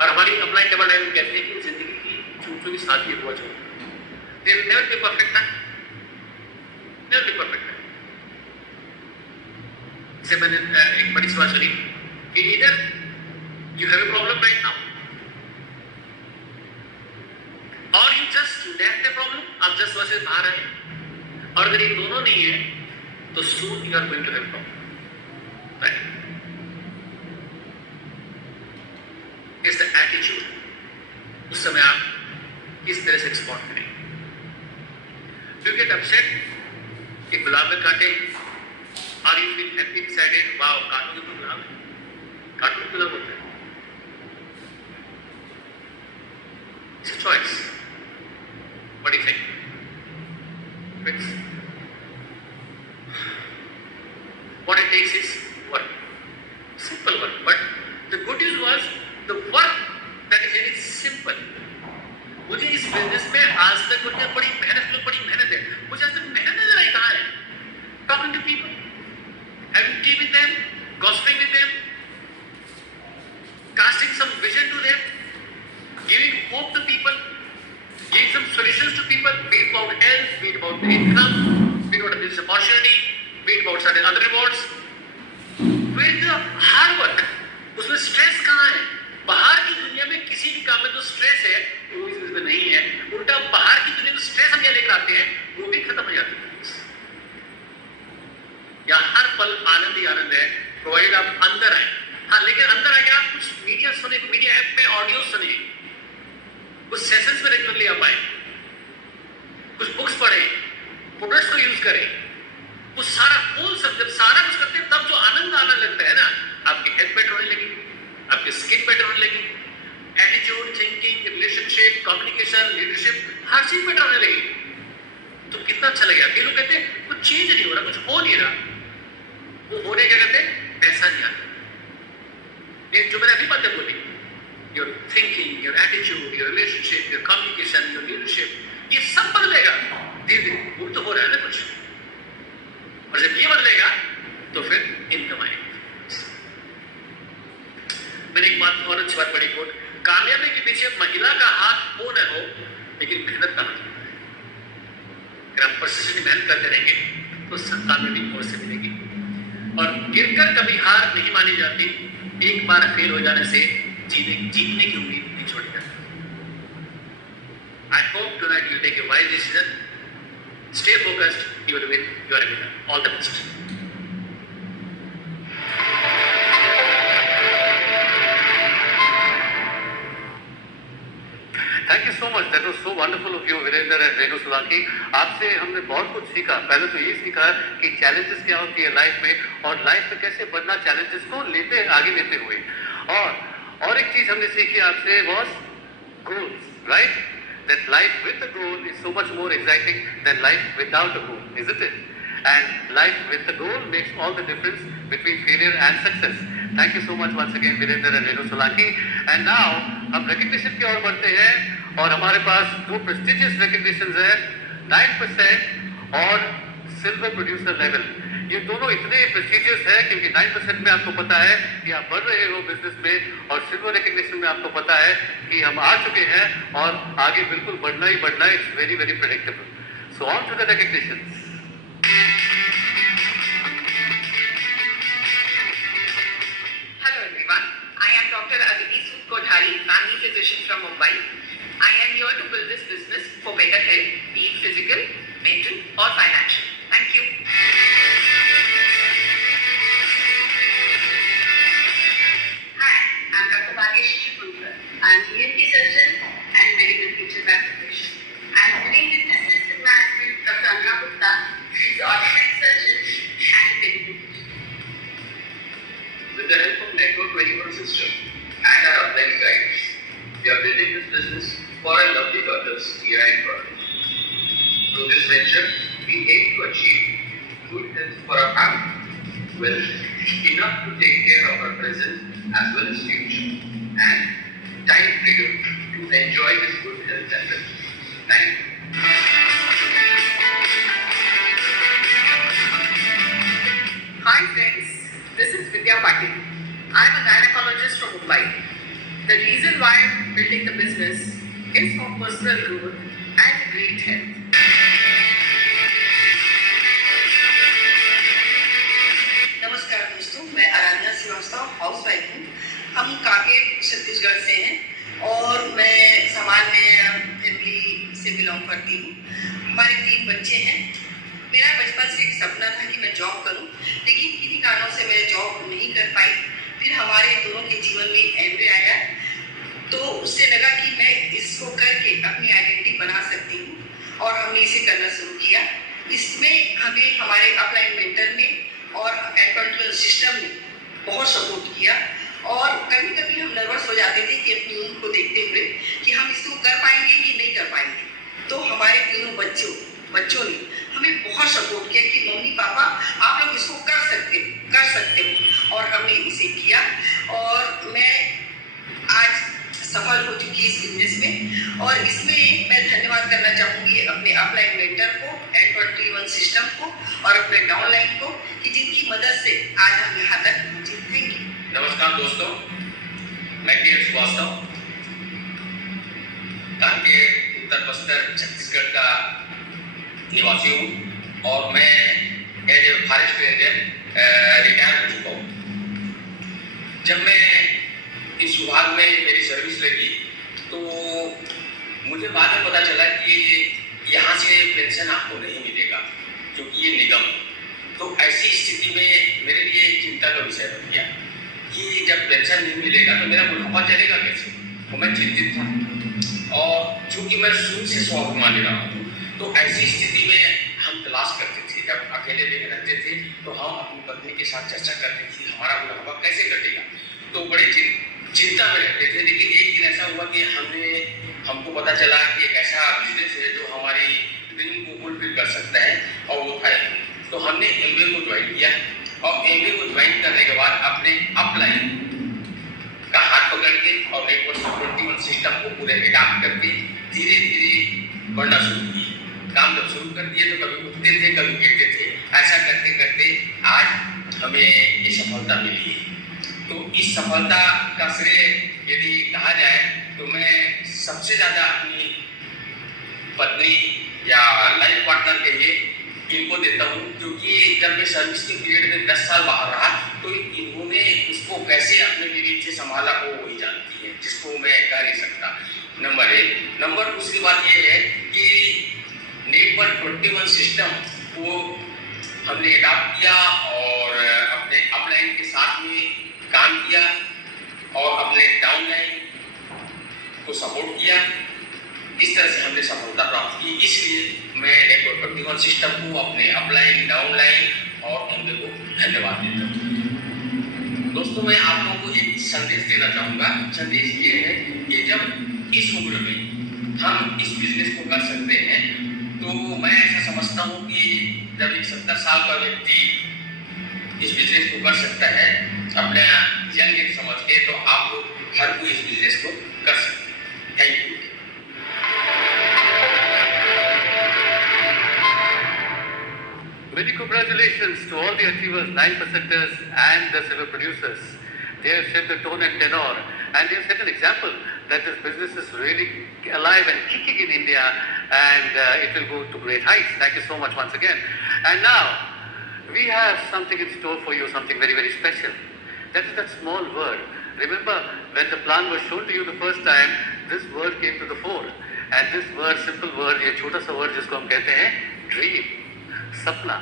और हमारी upline double diamond कहते हैं कि जिंदगी की छोटी साथी है वो जो they will never be perfect time, never be perfect time. से मैंने एक बड़ी सवाल सुनी कि इधर you have a problem right now, or you just left the problem, आप just वैसे बाहर आए, और अगर ये दोनों नहीं है तो soon you are going to have a problem, right? It's the attitude, उस समय आप किस तरह से रिस्पॉन्ड करें। Do you get upset कि गुलाब में काटे, or you feel happy decided, wow, काटूंगे तो गुलाब है, काटूंगे गुलाब होता है। It's a choice. What do you think? Friends? What it takes is work. Simple work. But the good news was the work that is very simple. मुझे इस business में आज तक बड़ी मेहनत है। मुझे आज तक मेहनत नजर आई कहाँ है? Talking to people, having tea with them, gossiping with them, casting some vision to them, giving hope to people, giving some solutions to people, be it about health, be it about income, be it about business opportunity, be it about certain other rewards. Where is the hard work? उसमें stress कहाँ है? बाहर की दुनिया में किसी भी काम में जो स्ट्रेस है वो इस में नहीं है। उल्टा बाहर की दुनिया में स्ट्रेस हम यहाँ लेकर आते हैं, वो भी खत्म हो जाती है। यहाँ हर पल आनंद ही आनंद है, प्रोवाइड आप अंदर आए। हाँ, लेकिन अंदर आके आप कुछ मीडिया सुने, मीडिया ऐप में ऑडियो सुने, कुछ सेशंस में रेगुलरली आप आए, कुछ बुक्स पढ़े, प्रोडक्ट्स को यूज करें, वो सारा होल सब जब सारा कुछ करते हैं तब जो आनंद आने लगता है ना, आपकी हेल्थ बेटर होने लगी, आपकी स्किन बेटर होने लगी, attitude, thinking, relationship, communication, leadership, हर चीज बेटर होने लगी। तो कितना अच्छा लगेगा। कई लोग कहते हैं कुछ चेंज नहीं हो रहा, कुछ हो नहीं रहा। वो होने क्या कहते हैं? पैसा नहीं आता। ये जो मैंने अभी बातें बोली, your thinking, your attitude, your relationship, your communication, your leadership, ये सब बदलेगा धीरे धीरे। वो तो हो रहा है ना कुछ, और जब ये बदलेगा तो फिर इनकम आएगी। मैंने एक बात और अच्छी बात पढ़ी, कोट, कामयाबी के पीछे महिला का हाथ हो न हो लेकिन मेहनत का हाथ होता है। अगर आप परसिस्टेंट मेहनत करते रहेंगे तो कामयाबी और से मिलेगी। और गिरकर कभी हार नहीं मानी जाती, एक बार फेल हो जाने से जीतने की उम्मीद नहीं छोड़ी जाती। I hope tonight you'll take a wise decision. Stay focused, you will win, you are a winner. All the best. Thank you so much, that was so wonderful of you Virendra and Renu Solanki. आपसे हमने बहुत कुछ सीखा। पहले तो ये सीखा कि चैलेंजेस क्या होती है लाइफ में, और लाइफ में कैसे बढ़ना चैलेंजेस को आगे लेते हुए। और एक चीज हमने सीखी आपसे was goals, right? That life with the goal is so much more exciting than life without a goal, isn't it? And life with the goal makes all the difference between failure and success. Thank you so much once again Virendra and Renu Solanki. And now हम recognition की ओर बढ़ते हैं, और हमारे पास 2 prestigious recognitions है, 9% और silver producer level. ये दोनों इतने प्रेस्टिजियस है क्योंकि 9% में आपको पता है कि आप बढ़ रहे हो बिजनेस में, और सिल्वर रिकग्निशन में आपको पता है कि हम आ चुके हैं और आगे बिल्कुल बढ़ना ही बढ़ना है। It's very very predictable. So on to the recognition. Hello everyone, I am Dr. Aditi Sood Kothari, family physician from Mumbai. I am here to build this business for better health, be it physical, mental or financial. Thank you. Hi, I am Dr. Bhagyesh Shukla. I am ENT surgeon and medical teacher by profession. I am heading the business with my husband Dr. Anna Gupta, who is orthopedic surgeon and medical teacher. With the help of Network 21 system and our upline guides, we are building this business for our lovely daughters, Tia and Gaurav. Through this venture, we aim to achieve good health for our family, wealth enough to take care of our present as well as future, and time freedom to enjoy this good health and wealth. Thank you. Hi friends, this is Vidya Patil. I am a gynecologist from Mumbai. The reason why I am building the business is for personal growth and great health. नमस्कार दोस्तों, मैं आराधना Srivastava housewife हूँ। हम कांकेर छत्तीसगढ़ से हैं और मैं सामान्य फैमिली से बिलोंग करती हूँ। हमारे 3 बच्चे हैं। मेरा बचपन से एक सपना था कि मैं जॉब करूं, लेकिन किन्हीं कारणों से मैं जॉब नहीं कर पाई। फिर हमारे दोनों के जीवन में एमबीए आया, तो उससे लगा कि मैं इसको करके अपनी आइडेंटिटी बना सकती हूँ और हमने इसे करना शुरू किया। इसमें हमें हमारे अपलाइन मेंटर ने और एडवर्टाइजमेंट सिस्टम ने बहुत सपोर्ट किया, और कभी कभी हम नर्वस हो जाते थे कि अपनी उम्र को देखते हुए कि हम इसको कर पाएंगे कि नहीं कर पाएंगे। तो हमारे तीनों बच्चों ने हमें बहुत सपोर्ट किया कि मम्मी पापा आप लोग इसको कर सकते हो, और हमने इसे किया और मैं आज सफल हो चुकी इस बिजनेस में। और इसमें मैं धन्यवाद करना चाहूँगी अपने अपलाइन मेंटर को, एडवर्टाइजमेंट सिस्टम को और अपने डाउनलाइन को, कि जिनकी मदद से आज हम यहाँ तक पहुँचे। Thank you. नमस्कार दोस्तों, मैं के श्रीवास्तव, कांकेर उत्तर बस्तर छत्तीसगढ़ का निवासी हूँ और मैं as a forest ranger retire हो चुका हूँ। जब मैं इस विभाग में मेरी सर्विस लगी तो मुझे बाद में पता चला कि यहाँ से पेंशन आपको नहीं मिलेगा क्योंकि ये निगम। तो ऐसी स्थिति में मेरे लिए चिंता का विषय बन गया कि जब पेंशन नहीं मिलेगा तो मेरा बुढ़ापा चलेगा कैसे। तो मैं चिंतित था, और चूंकि मैं शुरू से स्वाभिमानी रहा हूँ तो ऐसी स्थिति में हम तलाश करते थे। जब अकेले रहते थे तो हम अपनी पत्नी के साथ चर्चा करते थे हमारा बुढ़ापा कैसे कटेगा, तो बड़े चिंता में रहते थे। लेकिन एक दिन ऐसा हुआ कि हमको पता चला कि एक ऐसा बिजनेस है जो हमारी ड्रीम को फुलफिल कर सकता है, और वो था। तो हमने एमबीए को ज्वाइन किया, और एमबीए को ज्वाइन करने के बाद अपने अपलाइन का हाथ पकड़ के और नेटवर्क 21 सिस्टम को पूरे एडाप्ट करके धीरे धीरे बढ़ना शुरू किया। काम जब शुरू कर दिए तो कभी उठते थे कभी गिरते थे, ऐसा करते करते आज हमें ये सफलता मिली है। तो इस सफलता का श्रेय यदि कहा जाए तो मैं सबसे ज़्यादा अपनी पत्नी या लाइफ पार्टनर कहिए इनको देता हूँ, क्योंकि जब मैं सर्विस के पीरियड में 10 साल बाहर रहा तो इन्होंने उसको कैसे अपने लिए से संभाला वो वही जानती है, जिसको मैं कह नहीं सकता। नंबर एक। नंबर दूसरी बात ये है कि नेटवर्क 21 सिस्टम को हमने अडॉप्ट किया और अपने अपलाइन के साथ में काम किया और अपने डाउनलाइन को सपोर्ट किया। इस तरह से हमने सफलता प्राप्त की। इसलिए मैं नेटवर्क 21 सिस्टम को, अपने अपलाइन, डाउनलाइन और एमबी को धन्यवाद देता हूँ। दोस्तों, मैं आप लोगों को एक संदेश देना चाहूँगा। संदेश ये है कि जब इस उम्र में हम इस बिजनेस को कर सकते हैं, तो मैं ऐसा समझता हूँ कि जब एक 70 साल का व्यक्ति इस बिजनेस को कर सकता है अपना यंग एज समझ के, तो आप लोग हर कोई इस बिजनेस को कर सकते हैं। Thank you. Many congratulations to all the achievers, 9%ers and the silver producers. They have set the tone and tenor, and they have set an example that this business is really alive and kicking in India, and it will go to great heights. Thank you so much once again. And now, we have something in store for you, something very, very special. That is that small word. Remember, when the plan was shown to you the first time, this word came to the fore. And this word, simple word, ये छोटा सा word जिसको हम कहते हैं dream, sapna.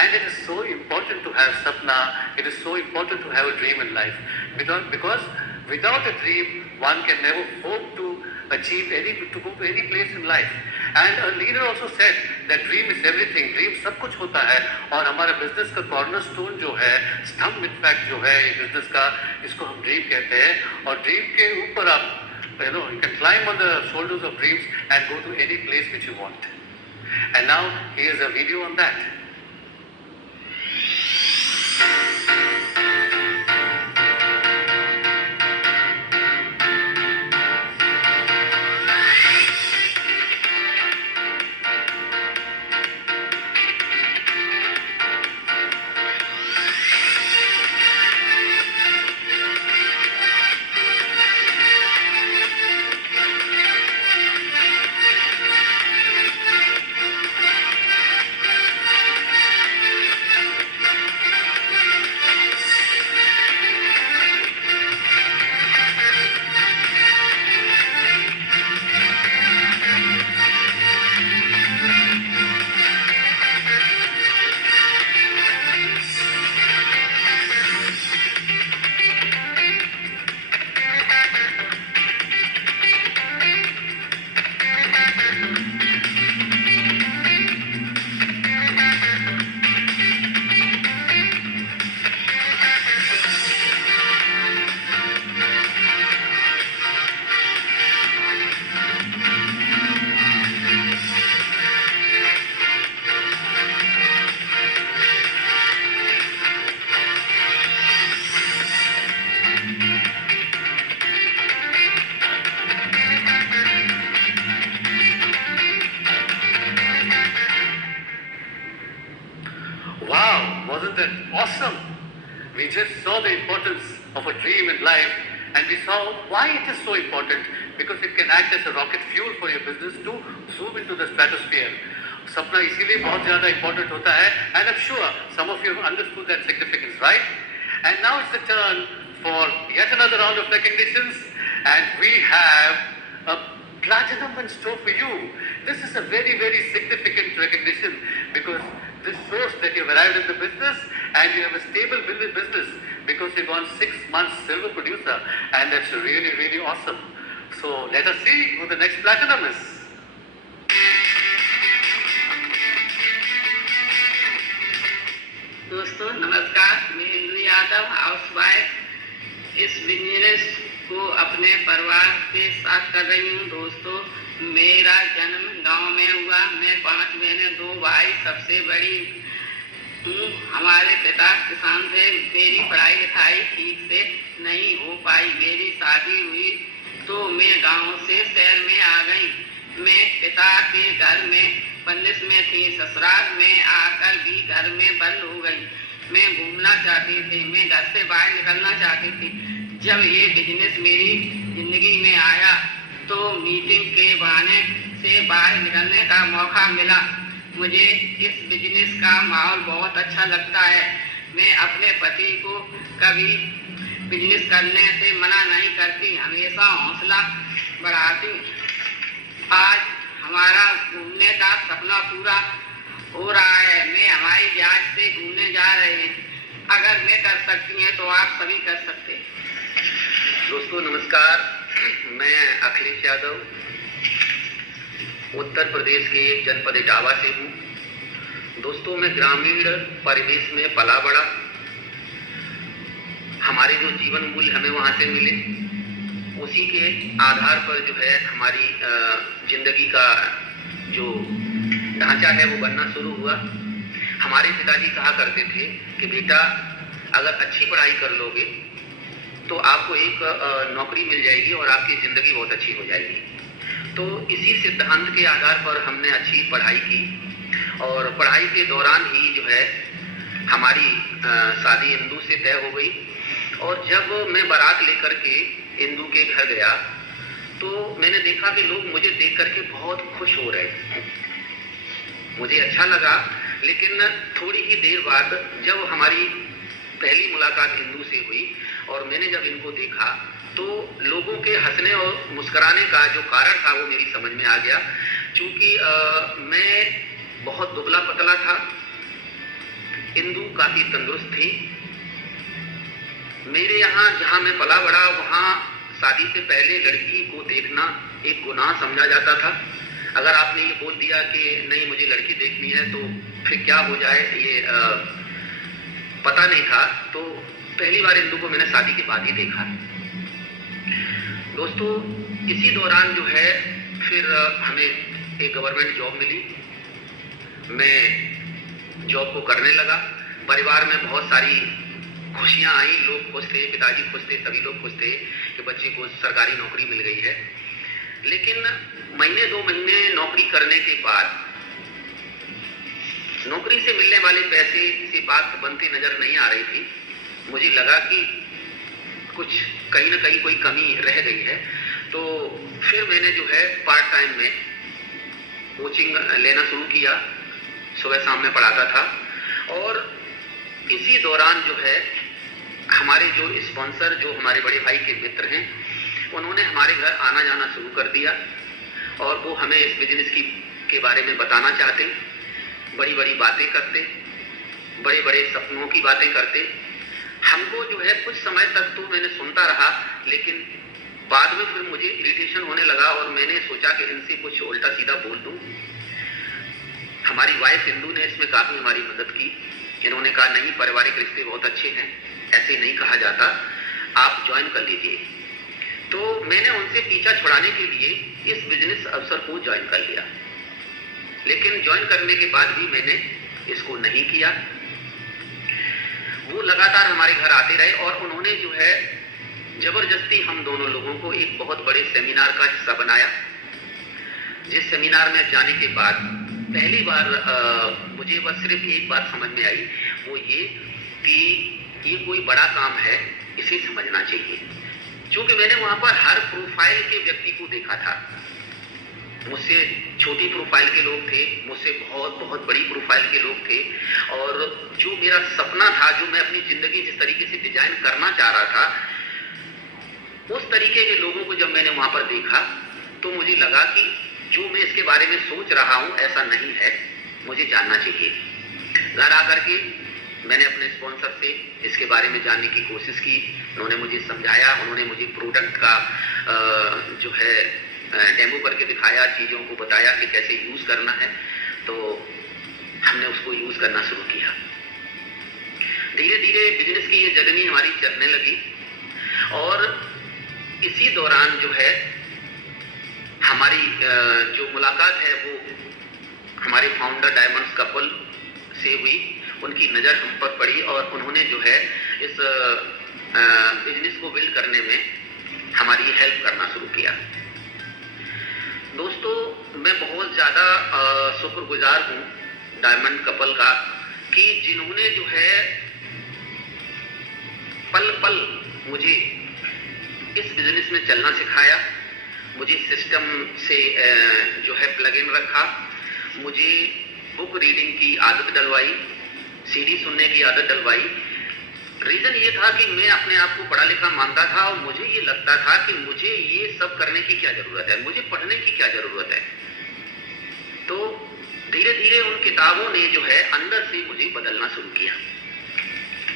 And it is so important to have sapna, it is so important to have a dream in life. Because without a dream, one can never hope to achieve to go to any place in life. And a leader also said that dream is everything, dream सब कुछ होता है, और हमारा business का cornerstone जो है, स्तंभ इनफैक्ट जो है बिजनेस का, इसको हम ड्रीम कहते हैं। और ड्रीम के ऊपर आप you can climb on the shoulders of dreams and go to any place which you want. And now here's a video on that. Wow, wasn't that awesome? We just saw the importance of a dream in life, and we saw why it is so important, because it can act as a rocket fuel for your business to zoom into the stratosphere. सपना इसीलिए बहुत ज़्यादा important होता है, and I'm sure some of you have understood that significance, right? And now it's the turn for yet another round of recognitions, and we have a platinum in store for you. This is a very, very significant recognition, because this shows that you've arrived in the business and you have a stable business, because you've gone 6 months silver producer, and that's really, really awesome. So let us see who the next platinum is. दोस्तों नमस्कार, मैं Indu Yadav housewife इस business को अपने परिवार के साथ कर रही हूँ। दोस्तों, मेरा जन्म गांव में हुआ। मैं 5 बहनें 2 भाई सबसे बड़ी हूँ। हमारे पिता किसान थे। मेरी पढ़ाई लिखाई ठीक से नहीं हो पाई। मेरी शादी हुई तो मैं गांव से शहर में आ गई। मैं पिता के घर में बंदिश में थी। ससुराल में आकर भी घर में बंद हो गई। मैं घूमना चाहती थी, मैं घर से बाहर निकलना चाहती थी। जब ये बिजनेस मेरी जिंदगी में आया तो मीटिंग के बहाने से बाहर निकलने का मौका मिला। मुझे इस बिजनेस का माहौल बहुत अच्छा लगता है। मैं अपने पति को कभी बिजनेस करने से मना नहीं करती, हमेशा हौसला बढ़ाती हूँ। आज हमारा घूमने का सपना पूरा हो रहा है। मैं हमारी जहाज से घूमने जा रहे हैं। अगर मैं कर सकती हैं तो आप सभी कर सकते हैं। दोस्तों नमस्कार, मैं अखिलेश यादव उत्तर प्रदेश के जनपद इटावा से हूँ। दोस्तों मैं ग्रामीण परिवेश में पला बड़ा। हमारे जो जीवन मूल्य हमें वहाँ से मिले, उसी के आधार पर जो है हमारी जिंदगी का जो ढांचा है वो बनना शुरू हुआ। हमारे पिताजी कहा करते थे कि बेटा अगर अच्छी पढ़ाई कर लोगे तो आपको एक नौकरी मिल जाएगी और आपकी ज़िंदगी बहुत अच्छी हो जाएगी। तो इसी सिद्धांत के आधार पर हमने अच्छी पढ़ाई की और पढ़ाई के दौरान ही जो है हमारी शादी इंदू से तय हो गई। और जब मैं बारात लेकर के इंदू के घर गया तो मैंने देखा कि लोग मुझे देख करके बहुत खुश हो रहे हैं। मुझे अच्छा लगा, लेकिन थोड़ी ही देर बाद जब हमारी पहली मुलाकात इंदू से हुई और मैंने जब इनको देखा तो लोगों के हंसने और मुस्कुराने का जो कारण था वो मेरी समझ में आ गया। चूँकि मैं बहुत दुबला पतला था, इंदू काफ़ी तंदुरुस्त थी। मेरे यहाँ जहाँ मैं पला बड़ा वहाँ शादी से पहले लड़की को देखना एक गुनाह समझा जाता था। अगर आपने ये बोल दिया कि नहीं मुझे लड़की देखनी है तो फिर क्या हो जाए ये पता नहीं था। तो पहली बार इंदू को मैंने शादी के बाद ही देखा। दोस्तों इसी दौरान जो है फिर हमें एक गवर्नमेंट जॉब मिली। मैं जॉब को करने लगा। परिवार में बहुत सारी खुशियाँ आई, लोग खुश थे, पिताजी खुश थे, सभी लोग खुश थे कि बच्चे को सरकारी नौकरी मिल गई है। लेकिन महीने 2 महीने नौकरी करने के बाद नौकरी से मिलने वाले पैसे से बात बनती नजर नहीं आ रही थी। मुझे लगा कि कुछ कहीं ना कहीं कोई कमी रह गई है। तो फिर मैंने जो है पार्ट टाइम में कोचिंग लेना शुरू किया। सुबह शाम में पढ़ाता था और इसी दौरान जो है हमारे जो स्पॉन्सर, जो हमारे बड़े भाई के मित्र हैं, उन्होंने हमारे घर आना जाना शुरू कर दिया और वो हमें इस बिजनेस के बारे में बताना चाहते, बड़ी बड़ी बातें करते, बड़े बड़े सपनों की बातें करते। हमको जो है कुछ समय तक तो मैंने सुनता रहा, लेकिन बाद में फिर मुझे इरिटेशन होने लगा और मैंने सोचा कि इनसे कुछ उल्टा सीधा बोल दूं। हमारी वाइफ इंदू ने इसमें काफ़ी हमारी मदद की। इन्होंने कहा नहीं, पारिवारिक रिश्ते बहुत अच्छे हैं, ऐसे नहीं कहा जाता, आप ज्वाइन कर लीजिए। तो मैंने उनसे पीछा छुड़ाने के लिए इस बिजनेस अवसर को ज्वाइन कर लिया। लेकिन ज्वाइन करने के बाद भी मैंने इसको नहीं किया। वो लगातार हमारे घर आते रहे और उन्होंने जो है जबरदस्ती हम दोनों लोगों को एक बहुत बड़े सेमिनार का हिस्सा बनाया। जिस सेमिनार में जाने के बाद पहली बार मुझे बस सिर्फ एक बात समझ में आई, वो ये कि ये कोई बड़ा काम है, इसे समझना चाहिए। क्योंकि मैंने वहाँ पर हर प्रोफाइल के व्यक्ति को देखा था। मुझसे छोटी प्रोफाइल के लोग थे, मुझसे बहुत बहुत बड़ी प्रोफाइल के लोग थे। और जो मेरा सपना था, जो मैं अपनी ज़िंदगी जिस तरीके से डिजाइन करना चाह रहा था, उस तरीके के लोगों को जब मैंने वहाँ पर देखा तो मुझे लगा कि जो मैं इसके बारे में सोच रहा हूँ ऐसा नहीं है, मुझे जानना चाहिए। घर आकर के मैंने अपने स्पॉन्सर से इसके बारे में जानने की कोशिश की। उन्होंने मुझे समझाया, उन्होंने मुझे प्रोडक्ट का जो है डेमो करके दिखाया, चीज़ों को बताया कि कैसे यूज़ करना है। तो हमने उसको यूज़ करना शुरू किया। धीरे धीरे बिजनेस की ये जर्नी हमारी चलने लगी और इसी दौरान जो है हमारी जो मुलाकात है वो हमारे फाउंडर डायमंड्स कपल से हुई। उनकी नज़र हम पर पड़ी और उन्होंने जो है इस बिजनेस को बिल्ड करने में हमारी हेल्प करना शुरू किया। दोस्तों मैं बहुत ज़्यादा शुक्रगुजार हूँ डायमंड कपल का कि जिन्होंने जो है पल पल मुझे इस बिजनेस में चलना सिखाया, मुझे सिस्टम से जो है प्लग इन रखा, मुझे बुक रीडिंग की आदत डलवाई, सीडी सुनने की आदत डलवाई। रीज़न ये था कि मैं अपने आप को पढ़ा लिखा मानता था और मुझे ये लगता था कि मुझे ये सब करने की क्या ज़रूरत है, मुझे पढ़ने की क्या ज़रूरत है। तो धीरे धीरे उन किताबों ने जो है अंदर से मुझे बदलना शुरू किया,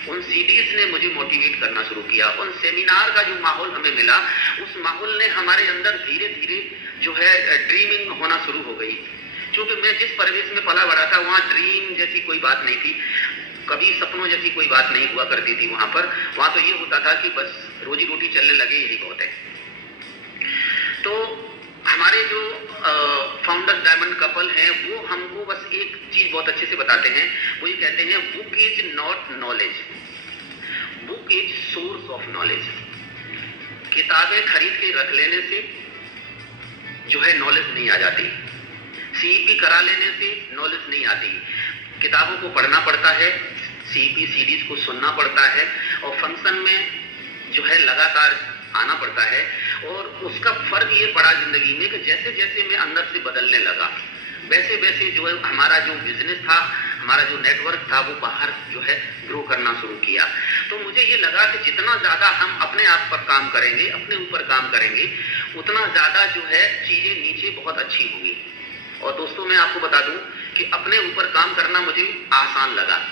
उन सीडीज ने मुझे मोटिवेट करना शुरू किया, उन सेमिनार का जो माहौल हमें मिला, उस माहौल ने हमारे अंदर धीरे धीरे जो है ड्रीमिंग होना शुरू हो गई। क्योंकि मैं जिस परिवेश में पला बड़ा था वहाँ ड्रीम जैसी कोई बात नहीं थी, कभी सपनों जैसी कोई बात नहीं हुआ करती थी। वहाँ तो ये होता था कि बस रोजी रोटी चलने लगे, यही बहुत है। तो हमारे जो फाउंडर डायमंड कपल हैं वो हमको बस एक चीज़ बहुत अच्छे से बताते हैं, वो ये कहते हैं book is not knowledge, book is source of knowledge. किताबें खरीद के रख लेने से जो है नॉलेज नहीं आ जाती, सीईपी करा लेने से नॉलेज नहीं आती। किताबों को पढ़ना पड़ता है, सीईपी सीरीज को सुनना पड़ता है और फंक्शन में जो है लगातार आना पड़ता है। और उसका फर्क ये पड़ा जिंदगी में कि जैसे जैसे मैं अंदर से बदलने लगा वैसे वैसे जो है हमारा जो बिजनेस था, हमारा जो नेटवर्क था वो बाहर जो है ग्रो करना शुरू किया। तो मुझे ये लगा कि जितना ज़्यादा हम अपने आप पर काम करेंगे, अपने ऊपर काम करेंगे, उतना ज़्यादा जो है चीज़ें नीचे बहुत अच्छी होंगी। और दोस्तों मैं आपको बता दूं कि अपने ऊपर काम करना मुझे आसान लगा।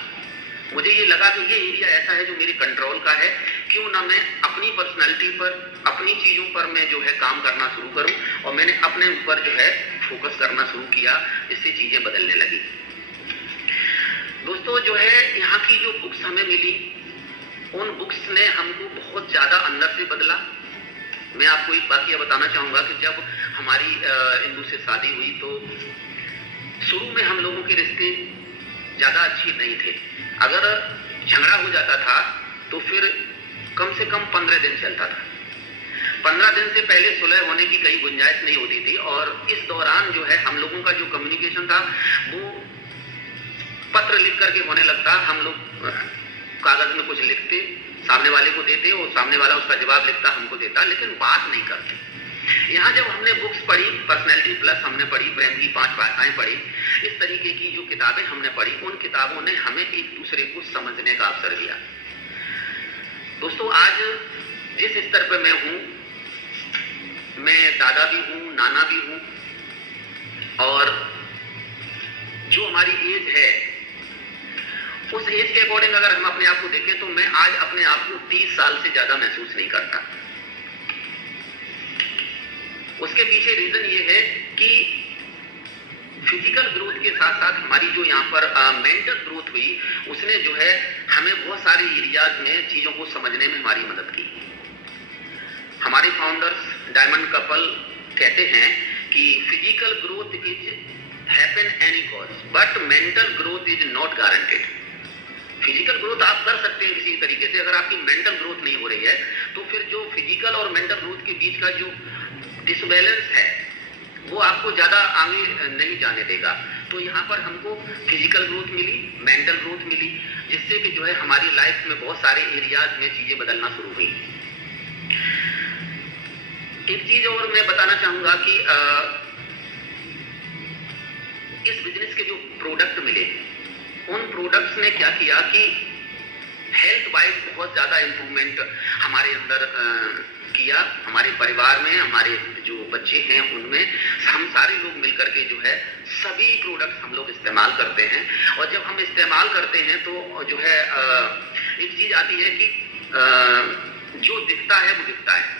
मुझे ये लगा कि ये एरिया ऐसा है जो मेरे कंट्रोल का है, क्यों ना मैं अपनी पर्सनालिटी पर, अपनी चीज़ों पर मैं जो है काम करना शुरू करूं। और मैंने अपने ऊपर जो है फोकस करना शुरू किया, इससे चीज़ें बदलने लगी। दोस्तों जो है यहाँ की जो बुक्स हमें मिली, उन बुक्स ने हमको बहुत ज़्यादा अंदर से बदला। मैं आपको एक वाकया बताना चाहूँगा कि जब हमारी इंदू से शादी हुई तो शुरू में हम लोगों के रिश्ते ज़्यादा अच्छे नहीं थे। अगर झगड़ा हो जाता था तो फिर कम से कम 15 दिन चलता था। 15 दिन से पहले सुलह होने की कई गुंजाइश नहीं होती थी। और इस दौरान जो है हम लोगों का जो कम्युनिकेशन था वो पत्र लिख करके होने लगता। हम लोग कागज में कुछ लिखते, सामने वाले को देते और सामने वाला उसका जवाब लिखता, हमको देता, लेकिन बात नहीं करते। यहाँ जब हमने बुक्स पढ़ी, पर्सनैलिटी प्लस हमने पढ़ी, प्रेम की 5 भाषाएं पढ़ी, इस तरीके की जो किताबें हमने पढ़ी, उन किताबों ने हमें एक दूसरे को समझने का अवसर दिया। दोस्तों आज जिस स्तर पर मैं हूँ, मैं दादा भी हूँ, नाना भी हूँ, और जो हमारी एज है उस एज के अकॉर्डिंग अगर हम अपने आप को देखें तो मैं आज अपने आप को 30 साल से ज्यादा महसूस नहीं करता। उसके पीछे रीजन ये है कि फिजिकल ग्रोथ के साथ साथ हमारी जो यहाँ पर मेंटल ग्रोथ हुई, उसने जो है हमें बहुत सारे एरियाज में चीजों को समझने में हमारी मदद की। हमारे फाउंडर्स डायमंड कपल कहते हैं कि physical growth is happen any cause but mental growth is not guaranteed. Physical growth आप कर सकते हैं किसी तरीके से, अगर आपकी मेंटल ग्रोथ नहीं हो रही है तो फिर जो फिजिकल और मेंटल ग्रोथ के बीच का जो डिसबैलेंस है वो आपको ज़्यादा आगे नहीं जाने देगा। तो यहाँ पर हमको फिजिकल ग्रोथ मिली, मेंटल ग्रोथ मिली, जिससे कि जो है हमारी लाइफ में बहुत सारे एरियाज में चीज़ें बदलना शुरू हुई। एक चीज़ और मैं बताना चाहूँगा कि इस बिजनेस के जो प्रोडक्ट मिले, उन प्रोडक्ट्स ने क्या किया कि हेल्थ वाइज बहुत ज़्यादा इम्प्रूवमेंट हमारे अंदर किया। हमारे परिवार में हमारे जो बच्चे हैं उनमें हम सारे लोग मिलकर के जो है सभी प्रोडक्ट्स हम लोग इस्तेमाल करते हैं। और जब हम इस्तेमाल करते हैं तो जो है एक चीज़ आती है कि जो दिखता है वो दिखता है।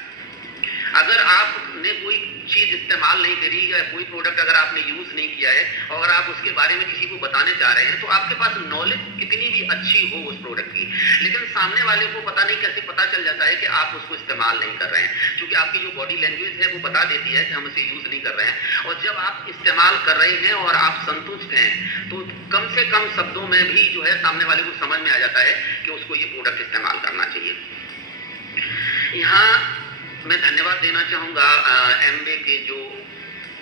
अगर आपने कोई चीज़ इस्तेमाल नहीं करी या कोई प्रोडक्ट अगर आपने यूज़ नहीं किया है और अगर आप उसके बारे में किसी को बताने जा रहे हैं तो आपके पास नॉलेज कितनी भी अच्छी हो उस प्रोडक्ट की, लेकिन सामने वाले को पता नहीं कैसे पता चल जाता है कि आप उसको इस्तेमाल नहीं कर रहे हैं, क्योंकि आपकी जो बॉडी लैंग्वेज है वो बता देती है कि हम इसे यूज़ नहीं कर रहे हैं। और जब आप इस्तेमाल कर रहे हैं और आप संतुष्ट हैं तो कम से कम शब्दों में भी जो है सामने वाले को समझ में आ जाता है कि उसको ये प्रोडक्ट इस्तेमाल करना चाहिए। यहाँ मैं धन्यवाद देना चाहूँगा एमवे के जो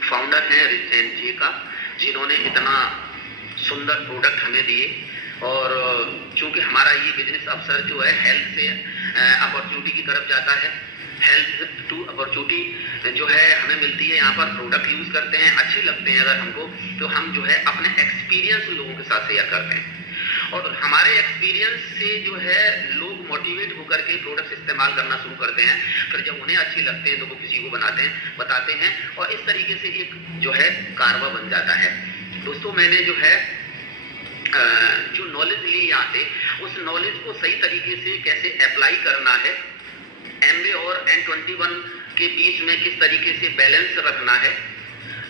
फाउंडर हैं रिचेन जी का, जिन्होंने इतना सुंदर प्रोडक्ट हमें दिए। और चूँकि हमारा ये बिजनेस अवसर जो है हेल्थ से अपॉर्चुनिटी की तरफ जाता है, हेल्थ टू अपॉर्चुनिटी जो है हमें मिलती है। यहाँ पर प्रोडक्ट यूज़ करते हैं, अच्छे लगते हैं अगर हमको, तो हम जो है अपने एक्सपीरियंस लोगों के साथ शेयर करते हैं। और हमारे एक्सपीरियंस से जो है लोग मोटिवेट होकर के प्रोडक्ट्स इस्तेमाल करना शुरू करते हैं, फिर जब उन्हें अच्छे लगते हैं तो वो किसी को बताते हैं और इस तरीके से एक जो है कारवा बन जाता है। दोस्तों, मैंने जो है जो नॉलेज ली यहाँ से, उस नॉलेज को सही तरीके से कैसे अप्लाई करना है, एमबी और N21 के बीच में किस तरीके से बैलेंस रखना है,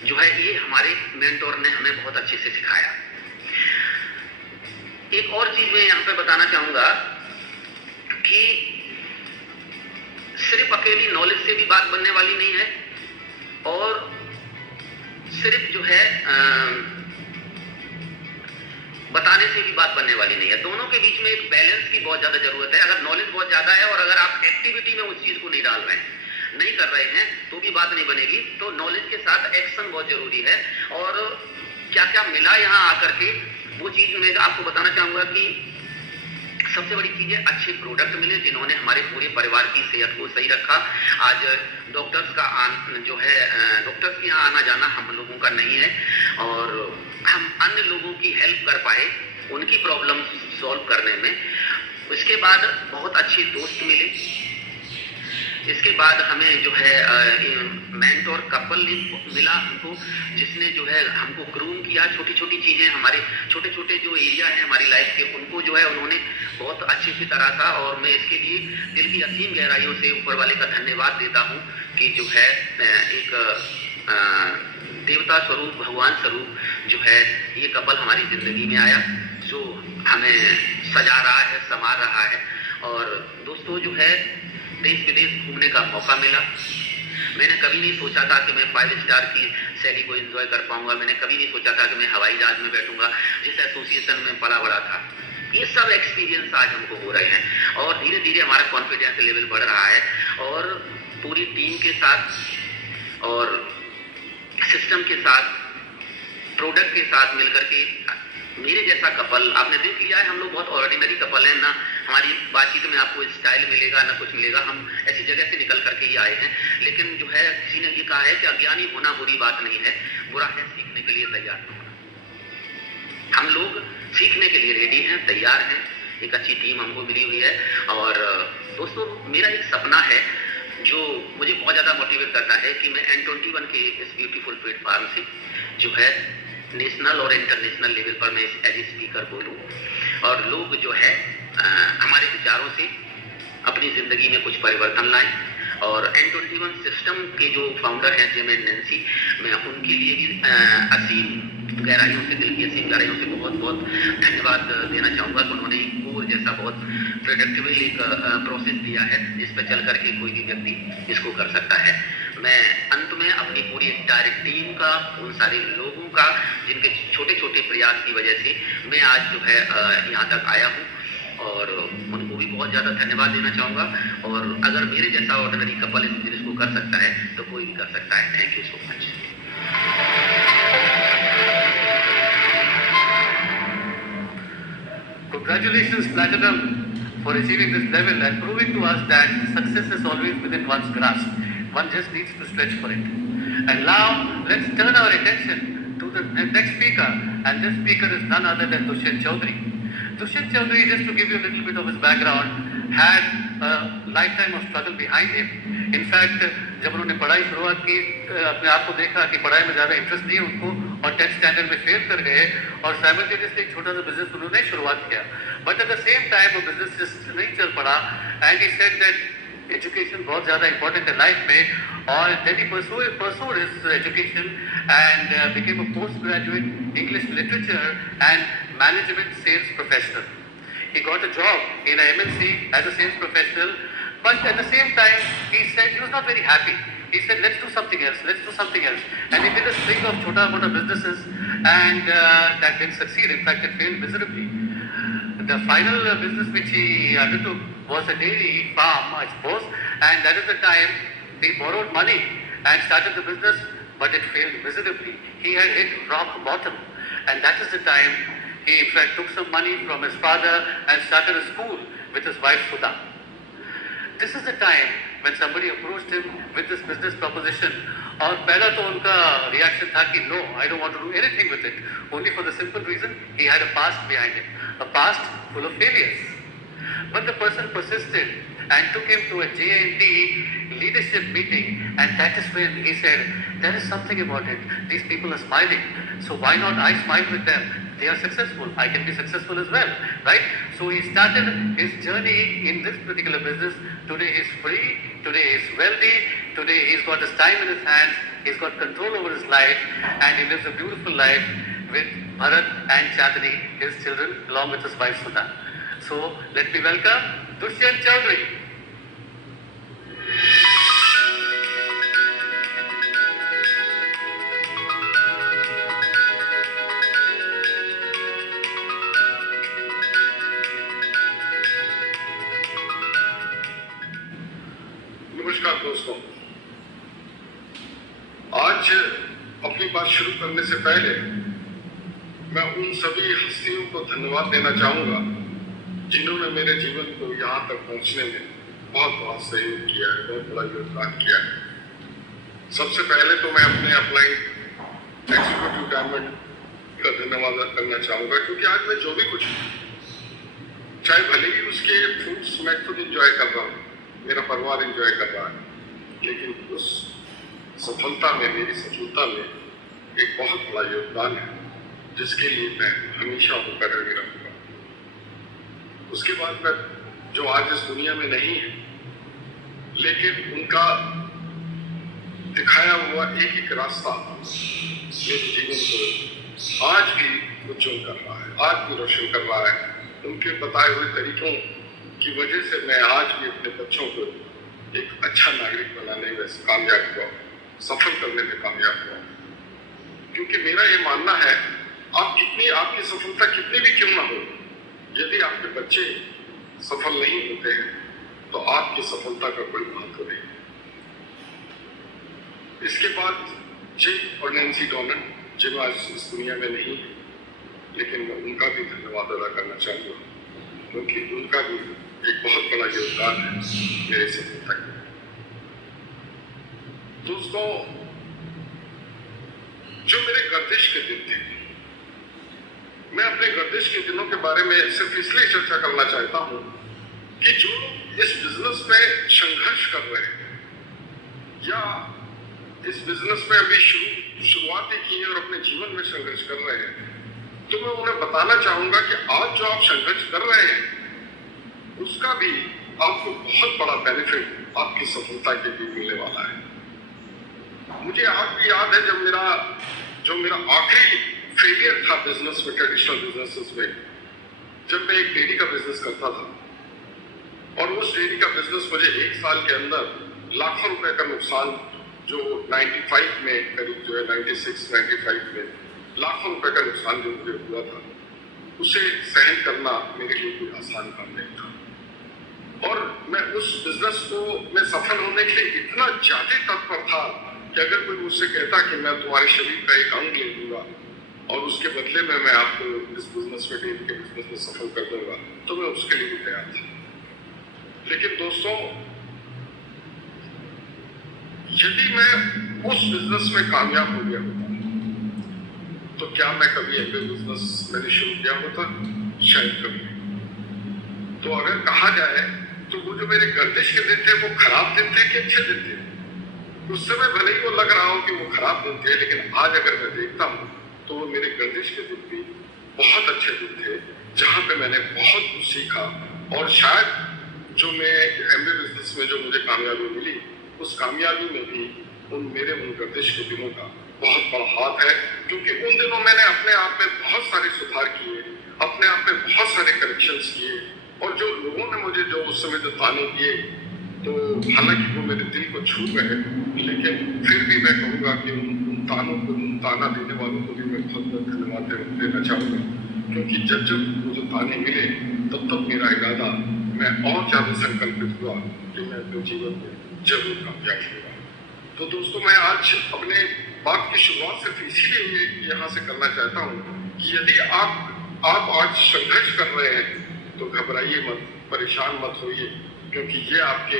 जो है ये हमारे मेंटोर ने हमें बहुत अच्छे से सिखाया। एक और चीज मैं यहाँ पे बताना चाहूंगा कि सिर्फ अकेली नॉलेज से भी बात बनने वाली नहीं है और सिर्फ जो है बताने से भी बात बनने वाली नहीं है। दोनों के बीच में एक बैलेंस की बहुत ज्यादा जरूरत है। अगर नॉलेज बहुत ज्यादा है और अगर आप एक्टिविटी में उस चीज को नहीं डाल रहे हैं, नहीं कर रहे हैं, तो भी बात नहीं बनेगी। तो नॉलेज के साथ एक्शन बहुत जरूरी है। और क्या क्या मिला यहाँ आकर के, वो चीज मैं आपको बताना चाहूंगा कि सबसे बड़ी चीज है अच्छे प्रोडक्ट मिले जिन्होंने हमारे पूरे परिवार की सेहत को सही रखा। आज डॉक्टर्स के यहाँ आना जाना हम लोगों का नहीं है और हम अन्य लोगों की हेल्प कर पाए उनकी प्रॉब्लम सॉल्व करने में। उसके बाद बहुत अच्छे दोस्त मिले। इसके बाद हमें जो है मेंटोर कपल मिला हमको, जिसने जो है हमको ग्रूम किया। छोटी छोटी चीज़ें, हमारे छोटे छोटे जो एरिया हैं हमारी लाइफ के, उनको जो है उन्होंने बहुत अच्छी सी तरह था। और मैं इसके लिए दिल की असीम गहराइयों से ऊपर वाले का धन्यवाद देता हूँ कि जो है एक देवता स्वरूप, भगवान स्वरूप जो है ये कपल हमारी ज़िंदगी में आया, जो हमें सजा रहा है, संवार रहा है। और दोस्तों, जो है देश विदेश घूमने का मौका मिला। मैंने कभी नहीं सोचा था कि मैं 5 स्टार की शैली को एंजॉय कर पाऊंगा। मैंने कभी नहीं सोचा था कि मैं हवाई जहाज में बैठूंगा, जिस एसोसिएशन में पला बड़ा था। ये सब एक्सपीरियंस आज हमको हो रहे हैं और धीरे धीरे हमारा कॉन्फिडेंस लेवल बढ़ रहा है। और पूरी टीम के साथ और सिस्टम के साथ, प्रोडक्ट के साथ मिलकर के मेरे जैसा कपल आपने देख लिया है। हम लोग बहुत ऑर्डिनरी कपल हैं, ना हमारी बातचीत में आपको स्टाइल मिलेगा ना कुछ मिलेगा। हम ऐसी जगह से निकल करके ही आए हैं। लेकिन जो है किसी ने ये कहा है कि अज्ञानी होना बुरी बात नहीं है, बुरा है सीखने के लिए तैयार होना। हम लोग सीखने के लिए रेडी हैं, तैयार हैं। एक अच्छी टीम हमको मिली हुई है। और दोस्तों, मेरा एक सपना है जो मुझे बहुत ज़्यादा मोटिवेट करता है कि मैं N21 के इस ब्यूटीफुल प्लेटफार्म से जो है नेशनल और इंटरनेशनल लेवल पर मैं एज ए स्पीकर बोलूँ और लोग जो है हमारे विचारों से अपनी ज़िंदगी में कुछ परिवर्तन लाएं। और N21 सिस्टम के जो फाउंडर हैं जेम एंड नैन्सी, मैं उनके लिए भी असीम गहराइयों से, दिल की असीम गहराइयों से बहुत बहुत धन्यवाद देना चाहूँगा कि उन्होंने कोर जैसा बहुत प्रोडक्टिवली एक प्रोसेस दिया है जिस पर चल करके कोई भी व्यक्ति इसको कर सकता है। मैं अंत में अपनी पूरी डायरेक्ट टीम का, उन सारे लोगों का जिनके छोटे छोटे प्रयास की वजह से मैं आज जो है यहाँ तक आया हूँ और उनको भी बहुत ज़्यादा धन्यवाद देना चाहूँगा। और अगर मेरे जैसा ऑर्डिनरी कपल इस बिजनेस को कर सकता है तो कोई भी कर सकता है। Thank you so much. Congratulations, Platinum, for achieving this level and proving to us that success is always within one's grasp. One just needs to stretch for it. And now, let's turn our attention to the next speaker. And this speaker is none other than Dushyant Chaudhary. Dushyant Chaudhary, just to give you a little bit of his background, had a lifetime of struggle behind him. In fact, जब उन्होंने पढ़ाई शुरुआत की, अपने आप को देखा कि पढ़ाई में ज़्यादा इंटरेस्ट नहीं है उनको और 10th स्टैंडर्ड में फेल कर गए और साइमल्टेनियसली एक छोटा सा बिजनेस उन्होंने शुरुआत किया। But at the same time वो बिजनेस नहीं चल पड़ा and he said that education बहुत ज़्यादा इंपॉर्टेंट है लाइफ में। और then he pursued his education and became a postgraduate English literature and management sales professional. He got a job in a MNC as a sales professional, but at the same time he said he was not very happy. He said, let's do something else, And he did a string of chota mota businesses and that didn't succeed. In fact, it failed miserably. The final business which he undertook was a dairy farm, I suppose, and that is the time he borrowed money and started the business, but it failed miserably. He had hit rock bottom, and that is the time he in fact took some money from his father and started a school with his wife Sudha. This is the time when somebody approached him with this business proposition. और पहला तो उनका reaction था कि no, I don't want to do anything with it, only for the simple reason he had a past behind him. a past full of failures. But the person persisted and took him to a JNT leadership meeting, and that is when he said, there is something about it. These people are smiling, so why not I smile with them? They are successful, I can be successful as well, right? So he started his journey in this particular business. Today he is free, today he is wealthy, today he's got his time in his hands, he's got control over his life, and he lives a beautiful life with Bharat and Chandni, his children, along with his wife Sudha. So let me welcome Dushyant Chaudhary. नमस्कार दोस्तों, आज अपनी बात शुरू करने से पहले मैं उन सभी हस्तियों को धन्यवाद देना चाहूँगा जिन्होंने मेरे जीवन को यहाँ तक पहुँचने में बहुत बहुत सहयोग किया है, बहुत बड़ा योगदान किया है। सबसे पहले तो मैं अपने अपलाइन एग्जीक्यूटिव डायमंड का धन्यवाद करना चाहूँगा, क्योंकि आज मैं जो भी कुछ चाहे भले ही उसके फ्रूट्स मैं खुद इंजॉय कर रहा हूँ, मेरा परिवार इंजॉय कर रहा है, लेकिन उस सफलता में, मेरी सफलता में एक बहुत बड़ा योगदान है जिसके लिए मैं हमेशा होकर रहूंगा। उसके बाद मैं जो आज इस दुनिया में नहीं है, लेकिन उनका दिखाया हुआ एक एक रास्ता मेरे जीवन को आज भी उज्जवल कर रहा है, आज भी रोशन कर रहा है। उनके बताए हुए तरीकों की वजह से मैं आज भी अपने बच्चों को एक अच्छा नागरिक बनाने में कामयाब हुआ, सफल करने में कामयाब हुआ। क्योंकि मेरा ये मानना है, आपकी सफलता कितनी भी क्यों ना हो, यदि आपके बच्चे सफल नहीं होते हैं तो आपकी सफलता का कोई महत्व नहीं। इसके बाद जिम और नैन्सी डॉनन, जिम आज इस दुनिया में नहीं है, लेकिन मैं उनका भी धन्यवाद अदा करना चाहूँगा, क्योंकि उनका भी एक बहुत बड़ा योगदान है मेरी सफलता के। दोस्तों, जो मेरे गर्दिश के दिन थे, मैं अपने गर्दिश के दिनों के बारे में सिर्फ इसलिए चर्चा करना चाहता हूं कि जो इस बिजनेस में संघर्ष कर रहे हैं या इस बिजनेस में अभी शुरुआत ही की है और अपने जीवन में संघर्ष कर रहे हैं, तो मैं उन्हें बताना चाहूंगा कि आज जो आप संघर्ष कर रहे हैं उसका भी आपको बहुत बड़ा बेनिफिट आपकी सफलता के लिए मिलने वाला है। मुझे आज भी याद है जब मेरा आखिरी फेलियर था बिजनेस में, ट्रेडिशनल बिजनेसेस में, जब मैं एक डेयरी का बिजनेस करता था, और उस डेयरी का बिजनेस मुझे एक साल के अंदर लाखों रुपए का नुकसान, जो 95 में करीब जो है 96-95 में लाखों रुपए का नुकसान जो मुझे हुआ था, उसे सहन करना मेरे लिए कोई आसान काम नहीं था। और मैं उस बिजनेस को मैं सफल होने के लिए इतना ज्यादा तत्पर था कि अगर कोई मुझसे कहता कि मैं तुम्हारे शरीर का एक अंग ले लूंगा और उसके बदले में मैं आपको इस बिजनेस में, डेयरी के बिजनेस में सफल कर दूंगा, तो मैं उसके लिए भी तैयार था। लेकिन दोस्तों, यदि मैं उस बिजनेस में कामयाब हो गया होता तो क्या मैं कभी एमबीए बिजनेस मैंने शुरू किया होता? शायद कभी। तो अगर कहा जाए तो वो जो मेरे गर्दिश के दिन थे वो खराब दिन थे कि अच्छे दिन थे? उस समय भले ही वो लग रहा हो कि वो खराब दिन थे, लेकिन आज अगर मैं देखता हूँ तो वो मेरे गर्दिश के दिन भी बहुत अच्छे दिन थे, जहाँ पे मैंने बहुत कुछ सीखा। और शायद जो मैं एमबीए बिजनेस में जो मुझे कामयाबी मिली, उस कामयाबी में भी उन गर्दिश के दिनों का बहुत बड़ा हाथ है, क्योंकि उन दिनों मैंने अपने आप में बहुत सारे सुधार किए, अपने आप में बहुत सारे करेक्शंस किए, और जो लोगों ने मुझे जो उस समय जो ताने दिए, तो हालांकि वो मेरे दिल को छू गए, लेकिन फिर भी मैं कहूँगा कि उन ताना देने वालों को भी मैं बहुत बहुत धन्यवाद देना चाहूँगा, क्योंकि जब मुझे ताने मिले तब मेरा इरादा, मैं और ज़्यादा संकल्पित हुआ कि मैं अपने जीवन में जरूर कामयाब होगा। तो दोस्तों, मैं आज अपने बात की शुरुआत सिर्फ इसीलिए यहाँ से करना चाहता हूँ कि यदि आप आज संघर्ष कर रहे हैं तो घबराइए मत, परेशान मत होइए, क्योंकि ये आपके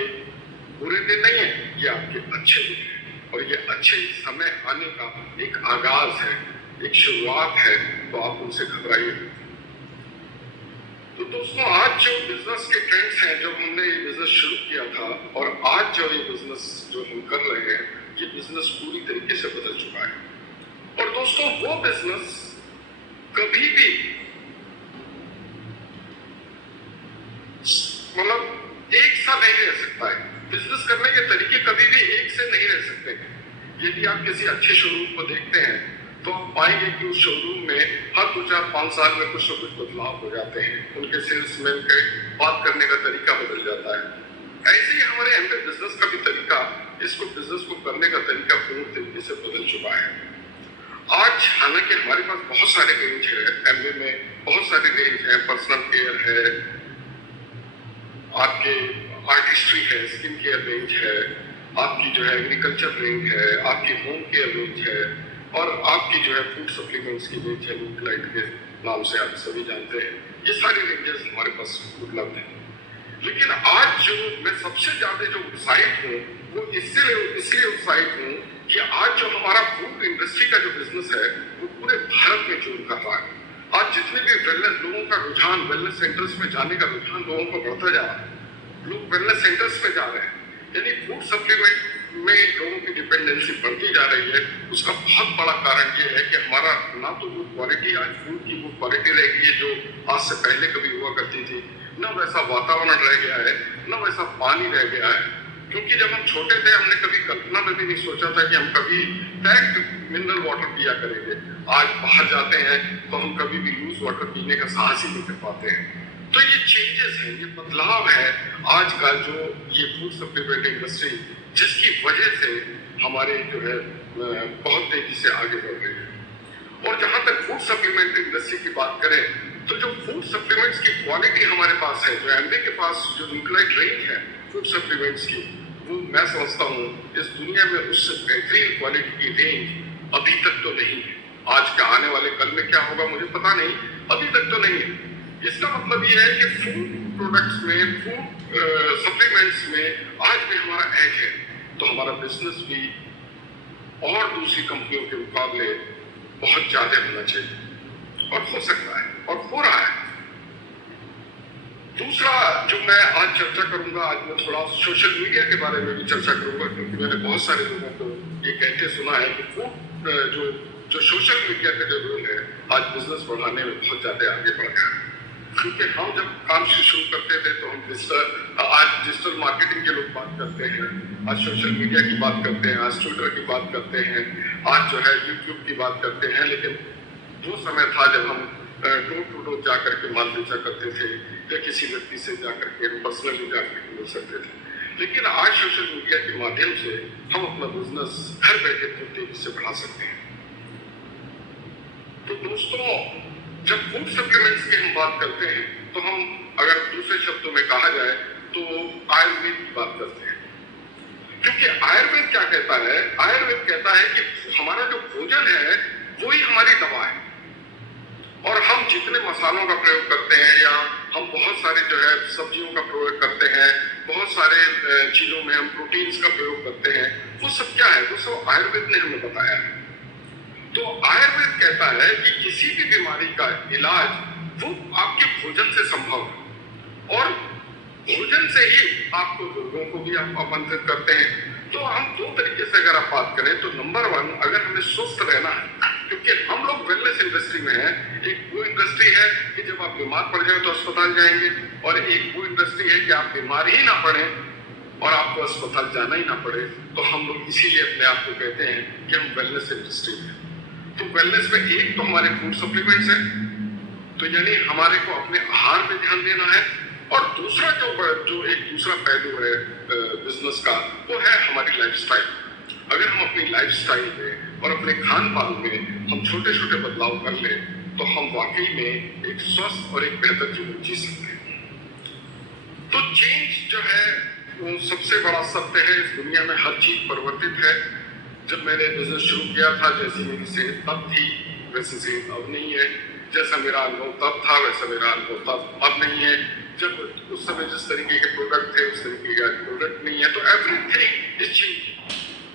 बुरे दिन नहीं है, ये आपके अच्छे दिन है, और ये अच्छे समय आने का एक आगाज है, एक शुरुआत है, तो आप उनसे घबराइए। तो दोस्तों आज जो बिजनेस के ट्रेंड्स हैं, जब हमने ये बिजनेस शुरू किया था और आज जो ये बिजनेस जो हम कर रहे हैं, ये बिजनेस पूरी तरीके से बदल चुका है। और दोस्तों वो बिजनेस कभी भी मतलब एक सा नहीं रह सकता है। बिजनेस करने के तरीके कभी भी एक से नहीं रह सकते। यदि आप किसी अच्छे शोरूम को देखते हैं तो आप पाएंगे कि उस शोरूम में हर 2-4-5 साल में कुछ न कुछ बदलाव हो जाते हैं। उनके सेल्समैन के बात करने का तरीका बदल जाता है। ऐसे ही हमारे एमबे बिजनेस का भी तरीका, इसको बिजनेस को करने का तरीका पूर्ण तरीके से बदल चुका है। आज हालांकि हमारे पास बहुत सारे रेंज है, एमबे में बहुत सारे रेंज है, पर्सनल केयर है, आपके आर्टिस्ट्री है, स्किन केयर रेंज है, आपकी जो है एग्रीकल्चर रेंज है, आपकी होम केयर रेंज है और आपकी जो है फूड सप्लीमेंट्स की रेंज है, न्यूक्लाइट के नाम से आप सभी जानते हैं। ये सारी रेंजेस हमारे पास उपलब्ध हैं। लेकिन आज जो मैं सबसे ज्यादा जो उत्साहित हूँ वो इसलिए उत्साहित हूँ कि आज जो हमारा फूड इंडस्ट्री का जो बिजनेस है वो पूरे भारत में जोर कर रहा है। आज जितने भी वेलनेस लोगों का रुझान, वेलनेस सेंटर्स में जाने का रुझान लोगों को बढ़ता जा रहा है, लोग वेलनेस सेंटर्स में जा रहे हैं, यानी फूड सप्लीमेंट में लोगों की डिपेंडेंसी बढ़ती जा रही है। उसका बहुत बड़ा कारण ये है कि हमारा ना तो वो क्वालिटी, आज फूड की वो क्वालिटी रह गई है जो आज से पहले कभी हुआ करती थी, ना वैसा वातावरण रह गया है, ना वैसा पानी रह गया है। क्योंकि जब हम छोटे थे हमने कभी कल्पना में भी नहीं सोचा था कि हम कभी पैक्ड मिनरल वाटर पिया करेंगे। आज बाहर जाते हैं तो हम कभी भी लूज वाटर पीने का साहस ही नहीं कर पाते हैं। तो ये चेंजेस हैं, ये बदलाव है आज का जो ये फूड सप्लीमेंट इंडस्ट्री, जिसकी वजह से हमारे जो है बहुत तेजी से आगे बढ़ रही है। और जहां तक फूड सप्लीमेंट इंडस्ट्री की बात करें तो जो फूड सप्लीमेंट्स की क्वालिटी हमारे पास है, जो एमबे के पास जो न्यूक्लाइट रेंज है फूड सप्लीमेंट्स की, वो मैं समझता हूँ इस दुनिया में उससे बेहतरीन क्वालिटी की रेंज अभी तक तो नहीं है। आज का आने वाले कल में क्या होगा मुझे पता नहीं, अभी तक तो नहीं है। इसका मतलब ये है कि फूड प्रोडक्ट्स में, फूड सप्लीमेंट्स में आज भी हमारा एज है, तो हमारा बिजनेस भी और दूसरी कंपनियों के मुकाबले बहुत ज्यादा होना चाहिए और हो सकता है और हो रहा है। दूसरा जो मैं आज चर्चा करूंगा, आज मैं थोड़ा सोशल मीडिया के बारे में भी चर्चा करूंगा, क्योंकि मैंने बहुत सारे लोगों को ये कहते सुना है कि फूड जो सोशल मीडिया का जो रोल है आज बिजनेस बढ़ाने में बहुत ज्यादा आगे बढ़ गया है। क्योंकि हम जब काम शुरू करते थे तो हम आज डिजिटल मार्केटिंग के लोग बात करते हैं, आज सोशल मीडिया की बात करते हैं, आज ट्विटर की बात करते हैं, आज जो है यूट्यूब की बात करते हैं। लेकिन वो समय था जब हम डोर टू डोर जाकर के माल बेचा करते थे या किसी व्यक्ति से जाकर के पर्सनली जाकर के मिल सकते थे। लेकिन आज सोशल मीडिया के माध्यम से हम अपना बिजनेस घर बैठे तेजी से बढ़ा सकते हैं। तो दोस्तों, जब फूड सप्लीमेंट्स की हम बात करते हैं तो हम अगर दूसरे शब्दों में कहा जाए तो आयुर्वेद की बात करते हैं। क्योंकि आयुर्वेद क्या कहता है? आयुर्वेद कहता है कि हमारा जो भोजन है वही हमारी दवा है। और हम जितने मसालों का प्रयोग करते हैं या हम बहुत सारे जो है सब्जियों का प्रयोग करते हैं, बहुत सारे चीजों में हम प्रोटीन्स का प्रयोग करते हैं, वो सब क्या है? वो सब आयुर्वेद ने हमें बताया है। तो आयुर्वेद कहता है कि किसी भी बीमारी का इलाज वो आपके भोजन से संभव है और भोजन से ही आपको रोगों को भी आप आमंत्रित करते हैं। तो हम दो तरीके से अगर आप बात करें तो नंबर वन, अगर हमें स्वस्थ रहना है, क्योंकि हम लोग वेलनेस इंडस्ट्री में हैं, एक वो इंडस्ट्री है कि जब आप बीमार पड़ जाए तो अस्पताल जाएंगे और एक वो इंडस्ट्री है कि आप बीमार ही ना पड़े और आपको अस्पताल जाना ही ना पड़े। तो हम लोग इसीलिए अपने आप को कहते हैं कि हम वेलनेस इंडस्ट्री में। तो वेलनेस में एक तो हमारे फूड सप्लीमेंट्स है, तो यानी हमारे को अपने आहार पे ध्यान देना है, और दूसरा जो एक दूसरा पहलू है बिजनेस का, वो है हमारी लाइफस्टाइल। अगर हम अपनी लाइफस्टाइल में और अपने खान पान में हम छोटे छोटे बदलाव कर ले तो हम वाकई में एक स्वस्थ और एक बेहतर जीवन जी सकते हैं। तो चेंज जो है वो सबसे बड़ा सत्य है। इस दुनिया में हर चीज परिवर्तित है। जब मैंने बिजनेस शुरू किया था, जैसी मेरी सेहत तब थी वैसी सेहत अब नहीं है। जैसा मेरा अनुभव तब था वैसा मेरा अनुभव तब अब नहीं है। जब उस समय जिस तरीके के प्रोडक्ट थे उस तरीके के प्रोडक्ट नहीं है। तो एवरीथिंग इज चेंजिंग।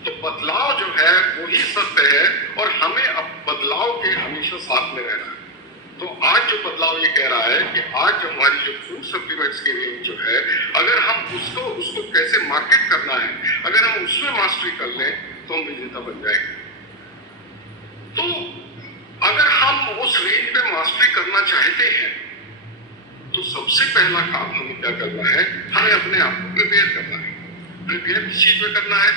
तो बदलाव जो है वही सत्य है और हमें अब बदलाव के हमेशा साथ में रहना है। तो आज जो बदलाव ये कह रहा है कि आज हमारी जो फूड सप्लीमेंट्स की रेंज जो है, अगर हम उसको कैसे मार्केट करना है, अगर हम उसमें मास्टरी कर लें तो हम विजेता बन जाएंगे। तो अगर हम उस रेंज में मास्टरी करना चाहते हैं तो सबसे पहला काम हमें क्या करना है, हमें अपने आप को प्रिपेयर करना है। प्रिपेयर किस चीज में करना है?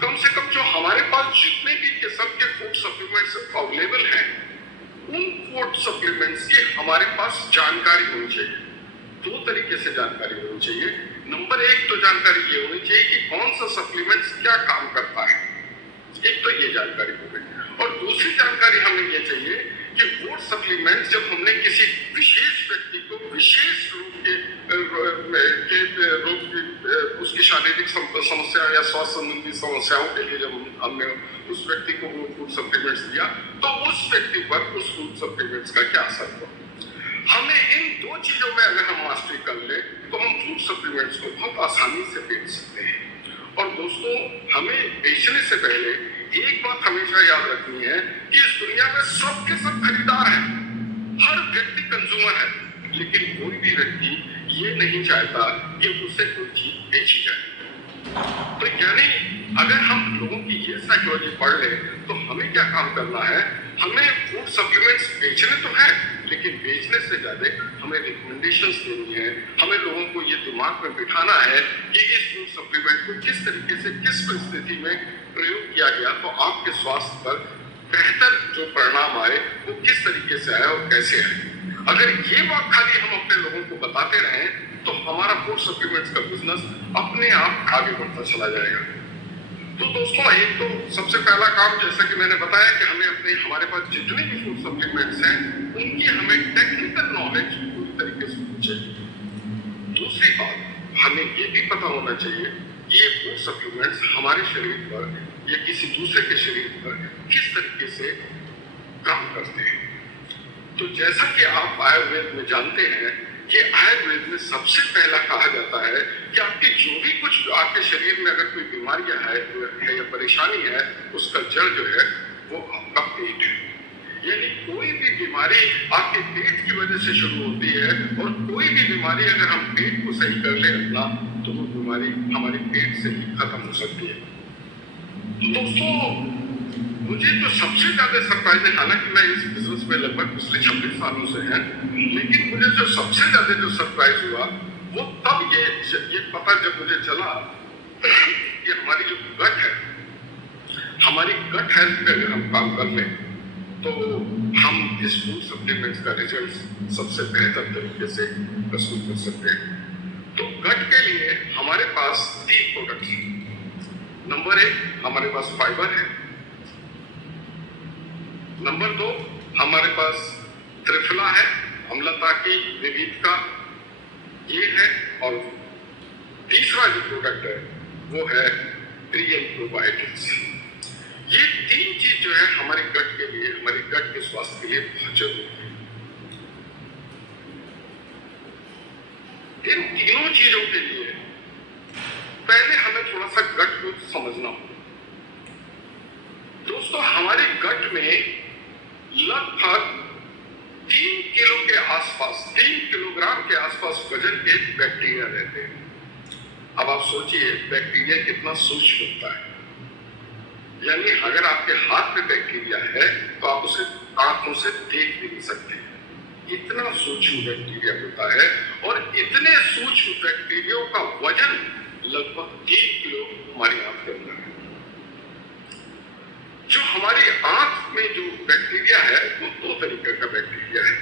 कम से कम जो हमारे पास जितने भी किस्म के फूड सप्लीमेंट्स अवेलेबल हैं, उन फूड सप्लीमेंट्स की हमारे पास जानकारी होनी चाहिए। दो तरीके से जानकारी होनी चाहिए। नंबर एक तो जानकारी ये होनी चाहिए कि कौन सा सप्लीमेंट्स क्या काम करता है, एक तो ये जानकारी हो गई। और दूसरी जानकारी हमें ये चाहिए कि फूड सप्लीमेंट्स जब हमने किसी विशेष व्यक्ति को विशेष रूप के रोग की उसकी शारीरिक समस्या या स्वास्थ्य संबंधी समस्याओं के लिए जब हमने उस व्यक्ति को वो फूड सप्लीमेंट्स दिया, तो उस व्यक्ति पर उस फूड सप्लीमेंट्स का क्या असर हुआ। हमें इन दो चीजों में अगर हम मास्टरी कर ले तो हम फूड सप्लीमेंट्स को बहुत आसानी से बेच सकते हैं। और दोस्तों, हमें बेचने से पहले एक बात हमेशा याद रखनी है कि इस दुनिया में सब के सब खरीदार हैं, हर व्यक्ति कंज्यूमर है, लेकिन कोई भी व्यक्ति ये नहीं चाहता कि उसे कोई चीज बेची जाए। तो यानी अगर हम लोगों की ये साइकोलॉजी पढ़ ले तो हमें क्या काम करना है, हमें फूड सप्लीमेंट्स बेचने तो है, लेकिन बेचने से ज्यादा हमें रिकमेंडेशंस देनी है। हमें लोगों को ये दिमाग में बिठाना है कि इस फूड सप्लीमेंट को किस तरीके से किस परिस्थिति में प्रयोग किया गया तो आपके स्वास्थ्य पर बेहतर जो परिणाम आए वो किस तरीके से आए और कैसे आए। अगर ये बात खाली हम अपने लोगों को बताते रहें तो हमारा फूड सप्लीमेंट्स का बिजनेस अपने आप आगे बढ़ता चला जाएगा। तो दोस्तों, एक तो सबसे पहला काम, जैसा कि मैंने बताया कि हमें हमारे पास जितने भी फूड सप्लीमेंट्स हैं उनकी हमें टेक्निकल नॉलेज पूरी तरीके से होनी चाहिए। दूसरी बात, हमें ये भी पता होना चाहिए कि ये फूड सप्लीमेंट्स हमारे शरीर पर या किसी दूसरे के शरीर पर किस तरीके से काम करते हैं। तो जैसा कि आप आयुर्वेद में जानते हैं कि आयुर्वेद में सबसे पहला कहा जाता है कि आपकी जो भी कुछ आपके शरीर में अगर कोई बीमारियां है या परेशानी है, उसका जड़ जो है वो आपका पेट है। यानी कोई भी बीमारी आपके पेट की वजह से शुरू होती है, और कोई भी बीमारी अगर हम पेट को सही कर ले अपना तो वो बीमारी हमारे पेट से ही खत्म हो सकती है। तो दोस्तों, मुझे तो सबसे ज्यादा सरप्राइज है, हालांकि मैं इस बिजनेस में लगभग पिछले 26 सालों से है, लेकिन मुझे जो सबसे ज्यादा जो सरप्राइज हुआ वो तब ये पता जब मुझे चला कि हमारी जो गट है, हमारी गट हेल्थ पे अगर हम काम कर लें तो हम इस फूड सप्लीमेंट्स का रिजल्ट सबसे बेहतर तरीके से प्रस्तुत कर सकते हैं। तो गट के लिए हमारे पास 3 प्रोडक्ट्स हैं। नंबर 1, हमारे पास फाइबर है। नंबर 2, हमारे पास त्रिफला है, अम्लता की विविधता ये है। और तीसरा जो प्रोडक्ट है वो है प्री एंड प्रोबायोटिक्स। ये 3 चीज जो है हमारे गट के लिए, हमारे गट के स्वास्थ्य के लिए बहुत जरूरी है। इन तीनों चीजों के लिए पहले हमें थोड़ा सा गट को समझना होगा। दोस्तों, हमारे गट में लगभग 3 किलो के आसपास, 3 किलोग्राम के आसपास वजन के बैक्टीरिया रहते हैं। अब आप सोचिए बैक्टीरिया कितना सूक्ष्म होता है। यानी अगर आपके हाथ में बैक्टीरिया है तो आप उसे आंखों से देख भी नहीं सकते, इतना सूक्ष्म बैक्टीरिया होता है। और इतने सूक्ष्म बैक्टीरिया का वजन लगभग 3 किलो हमारी आंख के अंदर है। जो हमारी आंख में जो बैक्टीरिया है वो 2 तरीके का बैक्टीरिया है।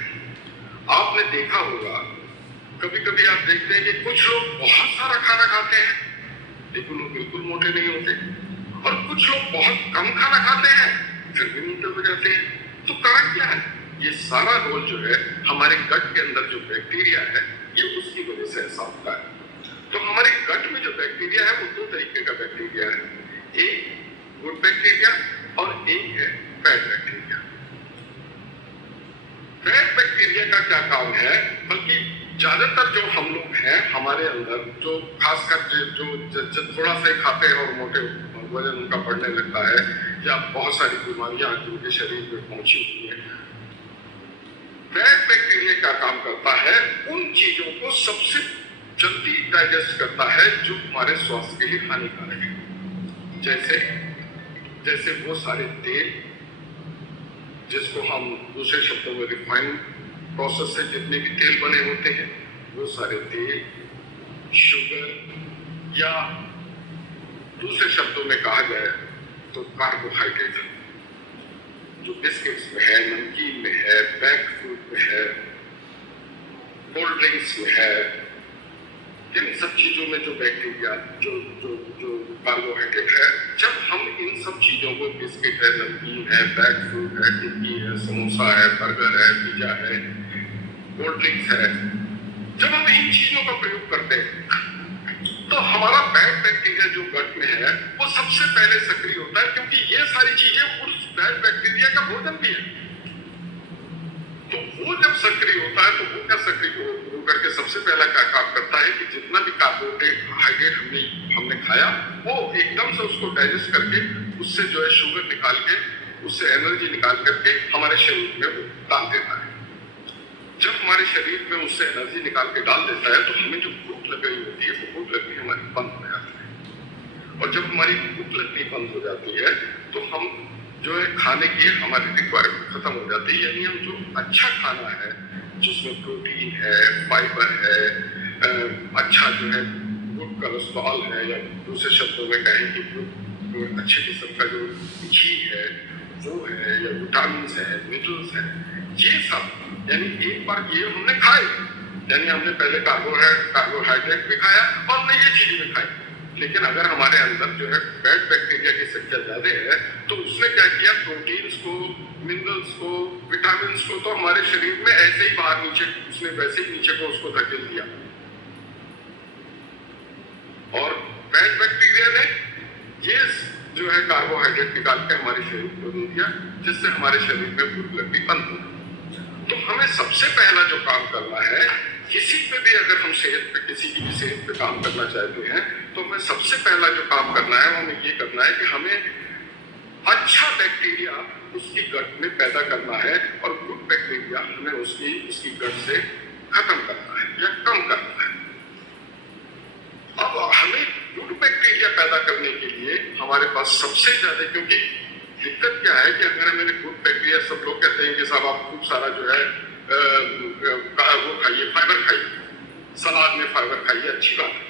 आपने देखा होगा, कभी कभी आप देखते हैं कि कुछ लोग बहुत सारा खाना खाते हैं लेकिन वो बिल्कुल मोटे नहीं होते, और कुछ लोग बहुत कम खाना खाते हैं फिर भी मोटे हो जाते हैं। तो कारण क्या है? ये सारा रोल जो है हमारे गट के अंदर जो बैक्टीरिया है ये उसकी वजह से ऐसा होता है। तो हमारे गट में जो बैक्टीरिया है वो 2 तरीके का बैक्टीरिया है, एक गुड बैक्टीरिया और एक है बैड बैक्टीरिया। बैड बैक्टीरिया का क्या काम है, बल्कि ज्यादातर जो हम लोग हैं हमारे अंदर, जो खासकर जो थोड़ा सा खाते हैं और मोटे वजन उनका बढ़ने लगता है, या बहुत सारी बीमारियां जिनके शरीर में पहुंची हुई है, बैड बैक्टीरिया क्या काम करता है, उन चीजों को सबसे जल्दी डाइजेस्ट करता है जो हमारे स्वास्थ्य के लिए हानिकारक है। जैसे वो सारे तेल जिसको हम दूसरे शब्दों में रिफाइंड प्रोसेस से जितने भी तेल बने होते हैं, वो सारे तेल, शुगर, या दूसरे शब्दों में कहा जाए तो कार्बोहाइड्रेट, जो बिस्किट्स में है, नमकीन में है, पैक्ड फूड में है, कोल्ड ड्रिंक्स में है, इन सब चीजों में जो बैक्टीरिया जो कार्बोहाइड्रेट है, जब हम इन सब चीजों को, बिस्किट है, नमकीन है, पैक्ड फूड है, टिक्की है, समोसा है, बर्गर है, पिज्जा है, कोल्ड ड्रिंक्स है, जब हम इन चीजों का प्रयोग करते हैं तो हमारा बैड बैक्टीरिया जो गट में है वो सबसे पहले सक्रिय होता है, क्योंकि ये सारी चीजें उस बैड बैक्टीरिया का भोजन भी है। तो वो जब सक्रिय होता है तो वो क्या सक्रिय हो करके सबसे पहला क्या काम करता है कि जितना भी कार्बोहाइड्रेट हमने खाया वो एकदम से उसको डाइजेस्ट करके उससे जो है शुगर निकाल के, उससे एनर्जी निकाल करके हमारे शरीर में वो डाल देता है। जब हमारे शरीर में उससे एनर्जी निकाल के डाल देता है तो हमें जो भूख लग रही होती है वो भूख लगनी हमारी बंद हो जाती है, और जब हमारी भूख लगनी बंद हो जाती है तो हम जो है खाने की हमारी रिक्वायरमेंट खत्म हो जाती है। यानी हम जो अच्छा खाना है जिसमें प्रोटीन है, फाइबर है, अच्छा जो है गुड कोलेस्ट्रॉल है, या दूसरे शब्दों में कहें कि अच्छे किस्म का जो घी है वो है, या विटामिन है, मिनरल्स है, ये सब यानी एक बार ये हमने खाए, यानी हमने पहले कार्बोहाइड्रेट भी खाया और हमने ये चीजें भी खाई, लेकिन अगर हमारे अंदर जो है बैड बैक्टीरिया की संख्या ज्यादा है तो उसने क्या किया, प्रोटीन्स को, मिनरल्स को, विटामिन को तो हमारे शरीर में ऐसे ही बाहर नीचे, उसने वैसे ही नीचे को उसको धकेल दिया, और बैड बैक्टीरिया ने ये जो है कार्बोहाइड्रेट निकाल के हमारे शरीर को दे दिया, जिससे हमारे शरीर में भूख लगनी बंद हो। तो हमें सबसे पहला जो काम करना है, किसी पे भी अगर हम सेहत पे, किसी की भी सेहत पे काम करना चाहते हैं तो हमें सबसे पहला जो काम करना है हमें ये करना है कि हमें अच्छा बैक्टीरिया उसकी गट में पैदा करना है, और गुड बैक्टीरिया हमें उसकी गट से खत्म करना है या कम करना है। अब हमें गुड बैक्टीरिया पैदा करने के लिए हमारे पास सबसे ज्यादा, क्योंकि दिक्कत क्या है कि अगर हमें गुड बैक्टीरिया, सब लोग कहते हैं कि साहब आप खूब सारा जो है वो खाइए, फाइबर खाइए, सलाद में फाइबर खाइए, अच्छी बात है,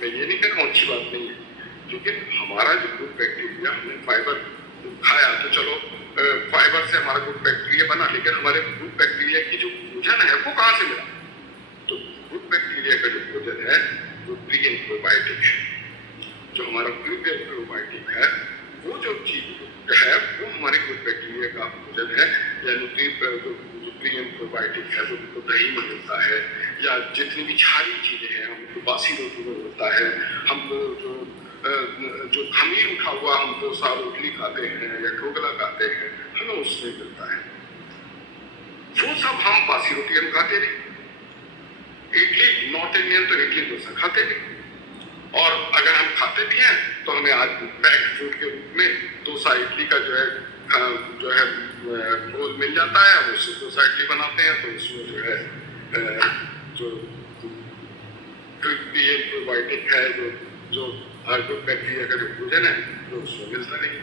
मैं ये नहीं कह रहा हूँ अच्छी बात नहीं है, लेकिन हमारा जो गुड बैक्टीरिया, हमने फाइबर खाया तो चलो फाइबर से हमारा गुड बैक्टीरिया बना, लेकिन हमारे गुड बैक्टीरिया की जो भोजन है वो कहाँ से मिला? तो गुड बैक्टीरिया का जो भोजन है वो प्री एंड प्रोबायोटिक है। जो हमारा प्री एंड प्रोबायोटिक है वो जो चीज है वो हमारे गुड बैक्टीरिया का भोजन है, यानी प्री एंड प्रोबायोटिक है, जो हमको दही में मिलता है, या जितनी भी क्षारी चीजें हैं हमको बासी रोटी में मिलता है, हमको जो खमीर उठा हुआ हम डोसा रोटली खाते हैं या ढोकला खाते हैं, हमें उसमें मिलता है। वो सब हम बासी रोटी हम खाते नहीं, इडली, नॉर्थ इंडियन तो इडली डोसा खाते नहीं, और अगर हम खाते भी हैं तो हमें आज पैक्ड फूड के रूप में डोसा इडली का जो है रोल मिल जाता है, हम उससे डोसा इडली बनाते हैं, तो उसमें जो है जो प्रोबायोटिक है, जो गुड बैक्टीरिया का जो भोजन है वो उसमें मिलता नहीं।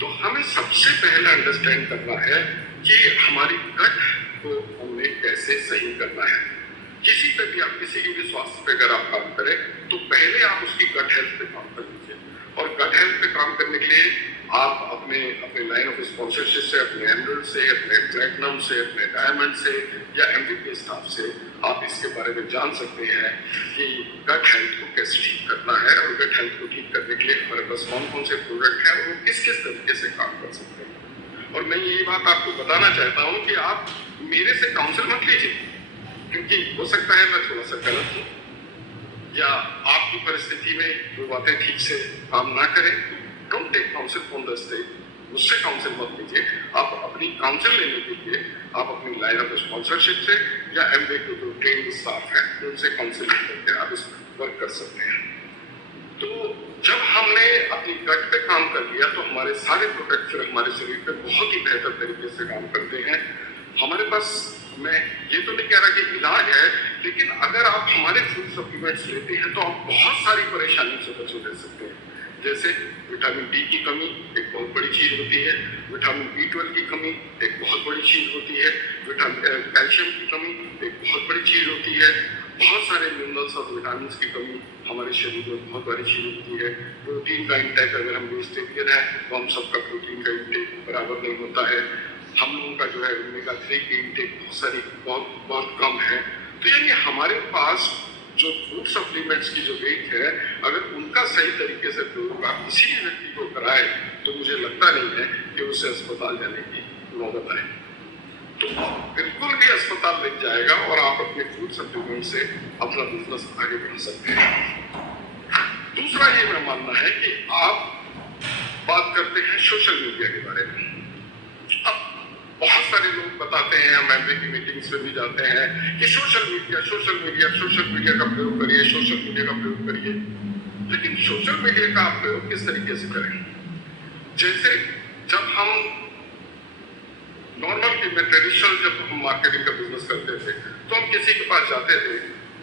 तो हमें सबसे पहले अंडरस्टैंड करना है कि हमारी गट को हमने कैसे सही करना है। किसी पे भी आप, किसी की भी स्वास्थ्य पे अगर आप काम करें तो पहले आप उसकी गट हेल्थ पे काम कर लीजिए, और गट हेल्थ पे काम करने के लिए आप अपने लाइन ऑफ स्पॉन्सरशिप से, अपने एमरल्ड से, अपने प्लैटिनम से, अपने डायमंड से या एमबीपी स्टाफ से आप इसके बारे में जान सकते हैं कि गट हेल्थ को कैसे ठीक करना है, और गट हेल्थ को ठीक करने के लिए हमारे पास कौन कौन से प्रोडक्ट हैं और वो किस किस तरीके से काम कर सकते हैं। और मैं यही बात आपको बताना चाहता हूँ कि आप मेरे से काउंसिल मत लीजिए, क्योंकि हो सकता है मैं थोड़ा सा गलत हूँ या आपकी परिस्थिति में वो बातें ठीक से काम ना करें। Don't take counsel from the state, मुझसे काउंसिल मत लीजिए। आप अपनी काउंसिल लेने के लिए आप अपनी लाइन ऑफ स्पॉन्सरशिप से या एमबीए के जो ट्रेन्ड स्टाफ है उनसे काउंसिल करके आप इस वर्क कर सकते हैं। तो जब हमने अपनी गट पे काम कर लिया तो हमारे सारे प्रोडक्ट फिर हमारे शरीर पे बहुत ही बेहतर तरीके से काम करते हैं। हमारे पास, मैं ये तो नहीं कह रहा कि इलाज है, लेकिन अगर आप हमारे फूड सप्लीमेंट्स लेते हैं तो आप बहुत सारी परेशानियों से बचे रह सकते हैं। जैसे विटामिन डी की कमी एक बहुत बड़ी चीज होती है, विटामिन B12 की कमी एक बहुत बड़ी चीज होती है, कैल्शियम की कमी एक बहुत बड़ी चीज होती है, बहुत सारे मिनरल्स और विटामिन की कमी हमारे शरीर में बहुत बड़ी चीज होती है। प्रोटीन का इंटेक, अगर हम वेजिटेरियन है तो हम सबका प्रोटीन का इंटेक बराबर नहीं होता है। हम लोगों का जो है ओमेगा 3 की इंटेक बहुत कम है। तो यानी हमारे पास जो फूड सप्लीमेंट्स की जो रेट है, अगर उनका सही तरीके से प्रयोग आप किसी भी व्यक्ति को कराए तो मुझे लगता नहीं है कि उसे अस्पताल जाने की नौबत आए। तो बिल्कुल भी अस्पताल लग जाएगा और आप अपने फूड सप्लीमेंट से अपना बिजनेस आगे बढ़ा सकते हैं। दूसरा ये मेरा मानना है कि आप बात करते हैं सोशल मीडिया के बारे में। अब बहुत सारे लोग बताते हैं, हम एमबी की मीटिंग्स में भी जाते हैं कि सोशल मीडिया का प्रयोग करिए, सोशल मीडिया का प्रयोग करिए। लेकिन सोशल मीडिया का आप प्रयोग किस तरीके से करें? जैसे जब हम नॉर्मल ट्रेडिशनल जब हम मार्केटिंग का बिजनेस करते थे तो हम किसी के पास जाते थे,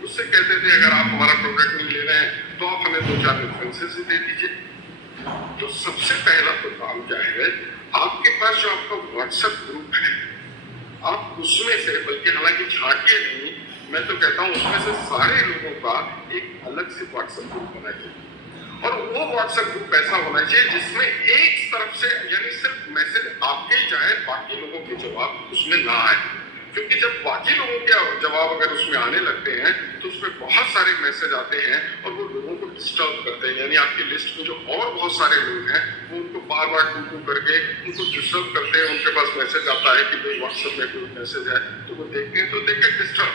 उससे कहते थे अगर आप हमारा प्रोडक्ट नहीं ले रहे हैं तो आप हमें 2-4 रेफरेंसेस दे दीजिए। तो सबसे पहला तो काम क्या है, आपके पास जो आपका व्हाट्सएप ग्रुप है, आप उसमें से, बल्कि हालांकि झांकिए नहीं, मैं तो कहता हूं उसमें से सारे लोगों का एक अलग से व्हाट्सएप ग्रुप होना चाहिए। और वो व्हाट्सएप ग्रुप ऐसा होना चाहिए जिसमें एक तरफ से यानी सिर्फ मैसेज आपके ही जाए, बाकी लोगों के जवाब उसमें ना आए। क्योंकि जब बाकी लोगों के जवाब अगर उसमें आने लगते हैं तो उसमें बहुत सारे मैसेज आते हैं और वो लोगों को डिस्टर्ब करते हैं। यानी आपकी लिस्ट में जो और बहुत सारे लोग हैं वो उनको बार बार टू करके उनको डिस्टर्ब करते हैं। उनके पास मैसेज आता है कि भाई व्हाट्सएप में कोई मैसेज है, तो वो देखते हैं तो देख के डिस्टर्ब।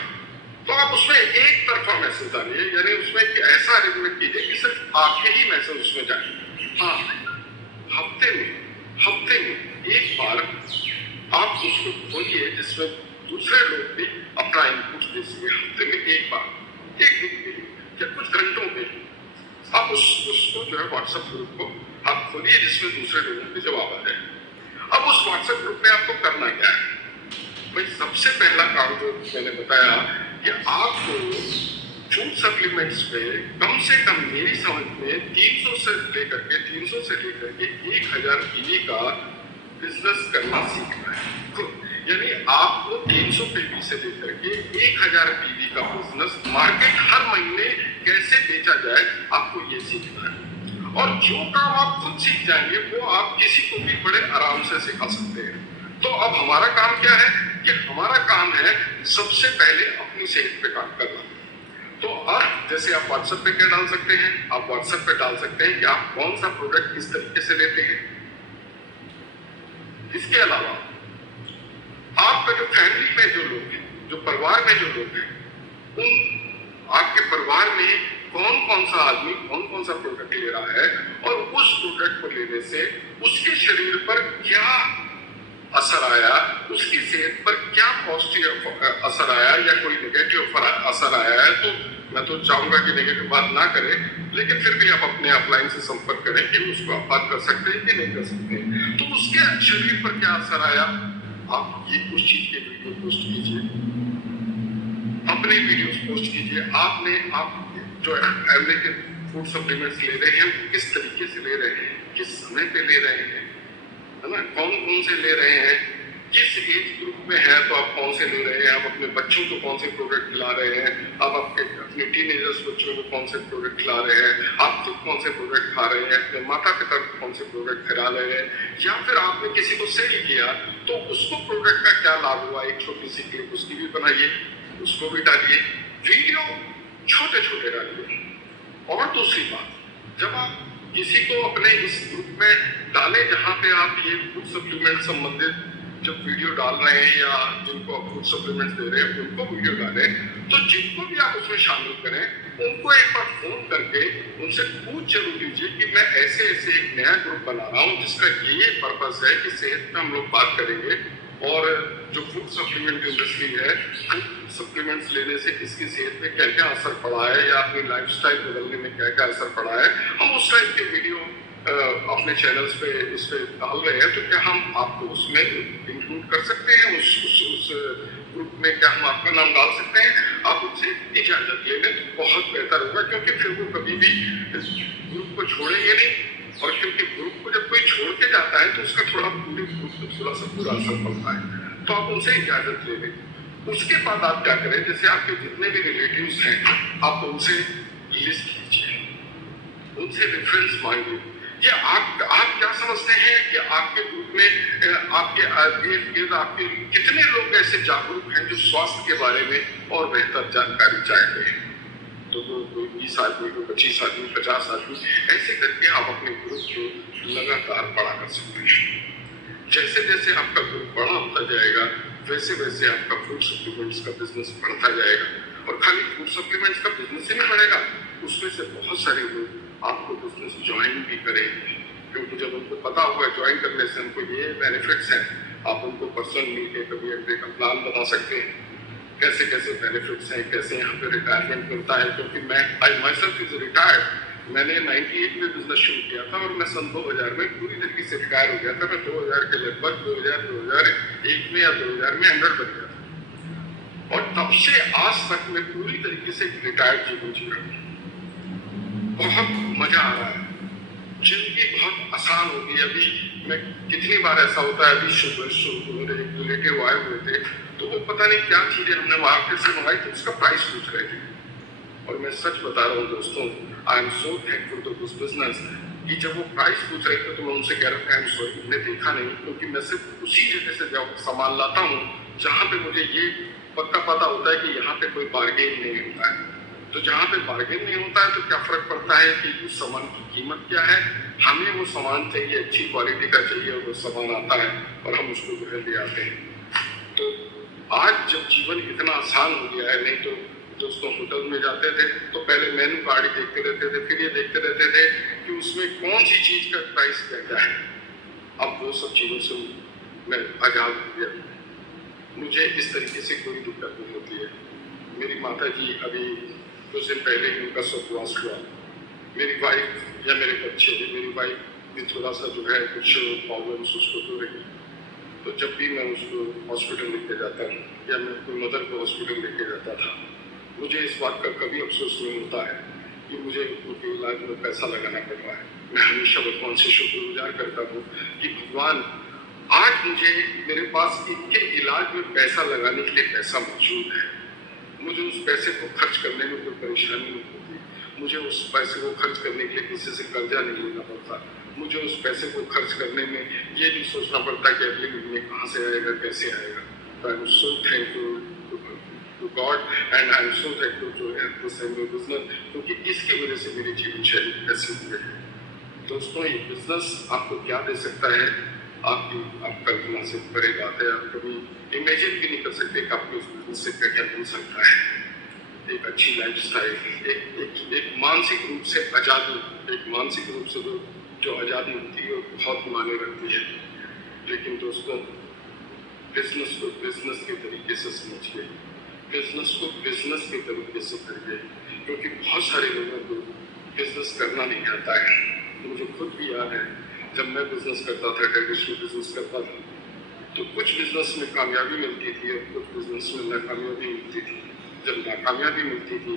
तो आप उसमें एक तरफा मैसेज डालिए, यानी उसमें ऐसा अरेंजमेंट कीजिए कि सिर्फ आपके ही मैसेज उसमें जाए। हाँ, हफ्ते में एक बार आप उसको खोलिए जिसमें दूसरे लोग भी अपना इनपुट दे सके। हफ्ते में एक बार, एक दिन के लिए या कुछ घंटों के लिए आप उसको जो है व्हाट्सएप ग्रुप को आप खोलिए जिसमें दूसरे लोगों के जवाब आ जाए। अब उस व्हाट्सएप ग्रुप में आपको करना क्या है? भाई सबसे पहला काम जो मैंने बताया कि आपको फूड सप्लीमेंट्स में कम से कम मेरी समझ में 300 से लेकर के 1000 PV का बिजनेस करना सीखना है। यानी आपको 300 PV से लेकर के 1000 PV का बिजनेस मार्केट हर महीने कैसे बेचा जाए, आपको ये सीखना है। और जो काम आप खुद सीख जाएंगे वो आप किसी को भी बड़े आराम से सिखा सकते हैं। तो अब हमारा काम क्या है कि हमारा काम है सबसे पहले अपनी सेहत पे काम करना। तो अब जैसे आप व्हाट्सएप पे क्या डाल सकते हैं, आप व्हाट्सएप पे डाल सकते हैं कि आप कौन सा प्रोडक्ट किस तरीके से लेते हैं। इसके अलावा आपका जो फैमिली में जो लोग हैं, जो परिवार में जो लोग हैं, उन आपके परिवार में कौन सा आदमी कौन सा प्रोडक्ट ले रहा है और उस प्रोडक्ट को लेने से उसके शरीर पर क्या असर आया, उसकी सेहत पर क्या पॉजिटिव असर आया या कोई नेगेटिव असर आया है। तो मैं तो चाहूंगा कि नेगेटिव बात ना करें, लेकिन फिर भी आप अपने अपलाइन से संपर्क करें कि उसको आप बात कर सकते हैं कि नहीं कर सकते। तो उसके शरीर पर क्या असर आया, आप ये उस चीज के वीडियो पोस्ट कीजिए, अपने वीडियोस पोस्ट कीजिए। आप जो अमेरिकन फूड सप्लीमेंट्स ले रहे हैं किस तरीके से ले रहे हैं, किस समय पे ले रहे हैं, है ना, कौन से ले रहे हैं, किस एज ग्रुप में है तो आप कौन से ले रहे हैं, आप अपने बच्चों को कौन से प्रोडक्ट खिला रहे हैं, आप अपने टीनेजर्स बच्चों को कौन से प्रोडक्ट खिला रहे हैं, आप खुद कौन से प्रोडक्ट खा रहे हैं, अपने माता पिता को कौन से प्रोडक्ट खिला रहे हैं, या फिर आपने किसी को सेल किया तो उसको प्रोडक्ट का क्या लाभ हुआ, एक छोटी सी क्लिप उसकी भी बनाइए, उसको भी डालिए। वीडियो छोटे डालिए। और दूसरी बात, जब आप किसी को अपने इस ग्रुप में डालें जहां पे आप ये फूड सप्लीमेंट संबंधित जब वीडियो डाल रहे हैं या जिनको आप फूड सप्लीमेंट्स दे रहे हैं उनको वीडियो डालें, तो जिनको भी आप उसमें शामिल करें उनको एक बार फोन करके उनसे पूछ जरूर लीजिए कि मैं ऐसे एक नया ग्रुप बना रहा हूँ जिसका ये पर्पस है कि सेहत में हम लोग बात करेंगे और जो फूड सप्लीमेंट इंडस्ट्री है, फूड सप्लीमेंट्स लेने से किसकी सेहत में क्या क्या असर पड़ा है या अपनी लाइफस्टाइल बदलने में क्या क्या असर पड़ा है, हम उस टाइप के वीडियो अपने चैनल्स पे इस पे डाल रहे हैं, तो क्या हम आपको उसमें इंक्लूड कर सकते हैं? उस ग्रुप में क्या हम आपका नाम डाल सकते हैं? आप उनसे इजाजत ले लें तो बहुत बेहतर होगा, क्योंकि फिर वो कभी भी इस ग्रुप को छोड़ेंगे नहीं, और क्योंकि ग्रुप को जब कोई छोड़ के जाता है तो उसका थोड़ा पूरे ग्रुप पे थोड़ा सा बुरा असर पड़ता है। तो आप उनसे इजाजत ले लें। उसके बाद आप क्या करें, जैसे आपके जितने भी रिलेटिव्स हैं आप उनसे लिस्ट कीजिए, उनसे रेफरेंस मांगिए। ये आप क्या समझते हैं कि आपके ग्रुप में आपके आपके कितने लोग ऐसे जागरूक हैं जो स्वास्थ्य के बारे में और बेहतर जानकारी चाहते हैं? तो वो कोई 20 आदमी, कोई 25 आदमी, 50 आदमी, ऐसे करके आप अपने ग्रुप को लगातार बड़ा कर सकते हैं। जैसे जैसे आपका ग्रुप बड़ा होता जाएगा वैसे वैसे आपका फूड सप्लीमेंट्स का बिजनेस बढ़ता जाएगा। और खाली फूड सप्लीमेंट्स का बिजनेस ही नहीं बढ़ेगा, उसमें से बहुत सारे लोग आपको बिजनेस ज्वाइन भी करेंगे, क्योंकि जब उनको पता होगा ज्वाइन करने से उनको ये बेनिफिट्स हैं, आप उनको पर्सनल मिलकर कभी एंट्री का प्लान बता सकते हैं, कैसे कैसे बेनिफिट्स हैं, कैसे यहाँ पे रिटायरमेंट मिलता है। क्योंकि मैं आई माई सेल्फ इज रिटायर्ड, मैंने 98 में बिजनेस शुरू किया था और मैं सन 2000 में पूरी तरीके से रिटायर हो गया था। मैं 2000 के लगभग 2001 में या 2000 में 100 बन गया था, और तब से आज तक मैं पूरी तरीके से रिटायर्ड जीवन जी रहा हूँ। बहुत मजा आ रहा है, जिंदगी बहुत आसान होगी। अभी मैं कितनी बार ऐसा होता है, अभी मेरे रिलेटिव आए हुए थे तो वो पता नहीं क्या चीजें हमने मार्केट से मंगाई थी, उसका प्राइस पूछ रहे थे। और मैं सच बता रहा हूँ दोस्तों, I am so thankful to this business कि जब वो प्राइस पूछ रहे थे तो मैं उनसे कह रहा था आई एम सॉरी, मैंने देखा नहीं, क्योंकि मैं सिर्फ उसी जगह से सामान लाता हूँ जहाँ पे मुझे ये पक्का पता होता है कि यहाँ पे कोई बार्गेन नहीं होता है। तो जहाँ पे बार्गेन नहीं होता है तो क्या फर्क पड़ता है कि उस सामान की कीमत क्या है, हमें वो सामान चाहिए, अच्छी क्वालिटी का चाहिए, और वो सामान आता है और हम उसको जो है ले आते हैं। तो आज जब जीवन इतना आसान हो गया है, नहीं तो दोस्तों होटल में जाते थे तो पहले मेनू कार्ड ही देखते रहते थे, फिर ये देखते रहते थे कि उसमें कौन सी चीज का प्राइस क्या है। अब वो सब चीजों से मैं आजाद हो गया, मुझे इस तरीके से कोई दिक्कत नहीं होती है। मेरी माता जी अभी कुछ दिन पहले ही उनका स्वर्गवास हुआ। मेरी वाइफ या मेरे बच्चे, मेरी वाइफ भी थोड़ा सा जो है कुछ प्रॉब्लम्स उसको हो रही, तो जब भी मैं उसको हॉस्पिटल लेके जाता हूँ या मैं अपनी मदर को हॉस्पिटल लेके जाता था, मुझे इस बात का कभी अफसोस नहीं होता है कि मुझे उनके इलाज में पैसा लगाना पड़ रहा है। मैं हमेशा भगवान से शुक्रगुजार करता हूँ कि भगवान आज मुझे मेरे पास इनके इलाज में पैसा लगाने के लिए पैसा मौजूद है। मुझे उस पैसे को खर्च करने में कोई परेशानी नहीं होती, मुझे उस पैसे को खर्च करने के लिए किसी से कर्जा नहीं लेना पड़ता, मुझे उस पैसे को खर्च करने में ये नहीं सोचना पड़ता कि अगले महीने कहाँ से आएगा, कैसे आएगा। तो I am so thankful to God and I am so thankful to this business, क्योंकि इसकी वजह से मेरी जीवन शैली ऐसी हुई है। दोस्तों, ये बिजनेस आपको क्या दे सकता है, आप कल्पना से परे बात है। आप कभी इमेजिन भी नहीं कर सकते कि आपको इस बिजनेस से क्या क्या मिल सकता है। एक अच्छी लाइफस्टाइल, एक मानसिक रूप से आज़ादी, एक मानसिक रूप से जो आज़ादी होती है वो बहुत मायने रखती है। लेकिन दोस्तों, बिजनेस को बिजनेस के तरीके से समझिए, बिजनेस को बिजनेस के तरीके से करिए, क्योंकि बहुत सारे लोगों को बिजनेस करना नहीं आता है। मुझे खुद भी याद है जब मैं बिजनेस करता था, ट्रेडिशनल बिजनेस करता था, तो कुछ बिजनेस में कामयाबी मिलती थी और कुछ बिजनेस में नाकामयाबी मिलती थी। जब नाकामयाबी मिलती थी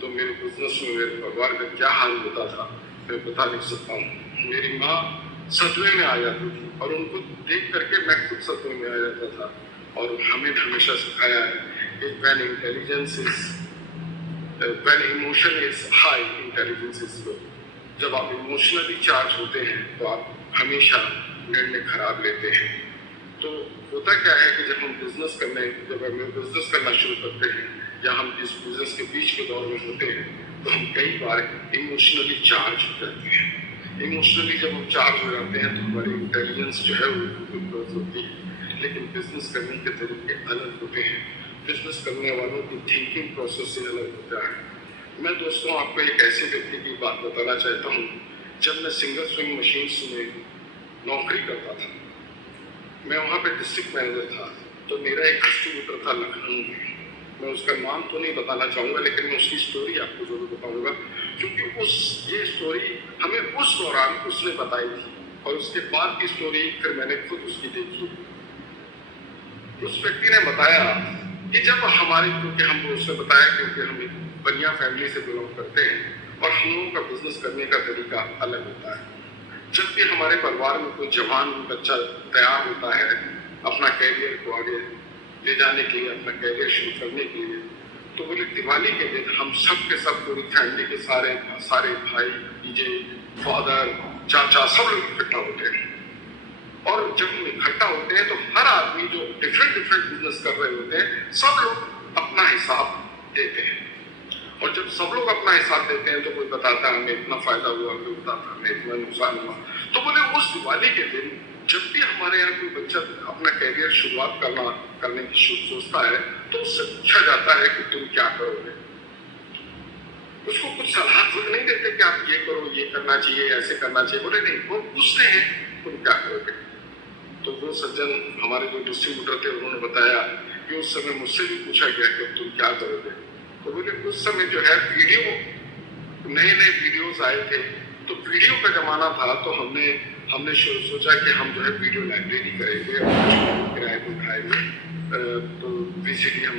तो मेरे बिजनेस में मेरे परिवार का क्या हाल होता था मैं बता नहीं सकता हूँ। मेरी माँ सदमे में आ जाती थी और उनको देख करके मैं खुद सदमे में आ जाता था। और हमें हमेशा सिखाया है कि when emotion is high, intelligence is low। जब आप इमोशनली चार्ज होते हैं तो आप हमेशा निर्णय खराब लेते हैं। तो होता क्या है कि जब हम बिजनेस करना शुरू करते हैं या हम इस बिजनेस के बीच के दौर में होते हैं तो हम कई बार इमोशनली चार्ज हो जाते हैं। इमोशनली जब हम चार्ज हो जाते हैं तो हमारी इंटेलिजेंस जो है वो ग्रोथ होती है। लेकिन बिजनेस करने के तरीके अलग होते हैं, बिजनेस करने वालों की थिंकिंग प्रोसेस से अलग होता है। मैं दोस्तों आपको एक ऐसे व्यक्ति की बात बताना चाहता हूँ। जब मैं सिंगल स्विंग मशीन्स में नौकरी करता था, मैं वहाँ पे डिस्ट्रिक्ट मैनेजर था, तो मेरा एक डिस्ट्रीब्यूटर था लखनऊ में। मैं उसका नाम तो नहीं बताना चाहूँगा, लेकिन मैं उसकी स्टोरी आपको जरूर बताऊँगा। क्योंकि ये स्टोरी हमें उस दौरान उसने बताई थी और उसके बाद की स्टोरी फिर मैंने खुद उसकी देखी। उस व्यक्ति ने बताया कि जब हमारे, क्योंकि हम उसने बताया क्योंकि हम एक बनिया फैमिली से बिलोंग करते हैं और हम लोगों का बिजनेस करने का तरीका अलग होता है। जब भी हमारे परिवार में कोई जवान बच्चा तैयार होता है अपना कैरियर को आगे ले जाने के लिए, अपना कैरियर शुरू करने के लिए, तो बोले दिवाली के दिन हम सब के सब पूरी फैमिली के सारे भाई, डीजे, फादर, चाचा सब लोग इकट्ठा होते हैं। और जब हम इकट्ठा होते हैं तो हर आदमी जो डिफरेंट बिजनेस कर रहे होते हैं, सब लोग अपना हिसाब देते हैं। और जब सब लोग अपना हिसाब देते हैं तो कोई बताता है हमें इतना फायदा हुआ, कोई बताता है हमें इतना नुकसान हुआ। तो बोले उस दिवाली के दिन जब भी हमारे यहाँ कोई बच्चा अपना कैरियर शुरुआत करने की सोचता है तो उससे पूछा जाता है कि तुम क्या करोगे। उसको कुछ सलाह खुद नहीं देते कि आप ये करो, ये करना चाहिए, ऐसे करना चाहिए। बोले नहीं, वो पूछते हैं तुम क्या करोगे। तो वो सज्जन हमारे जो डिस्ट्रीब्यूटर थे उन्होंने बताया कि उस समय मुझसे भी पूछा गया कि तुम क्या करोगे। तो बोले उस समय जो है नए वीडियोस आए थे, तो वीडियो का जमाना था, तो हमने सोचा कि हम जो है वीडियो लाइब्रेरी करेंगे और किराए पे उठाएंगे। तो वीसीडी हम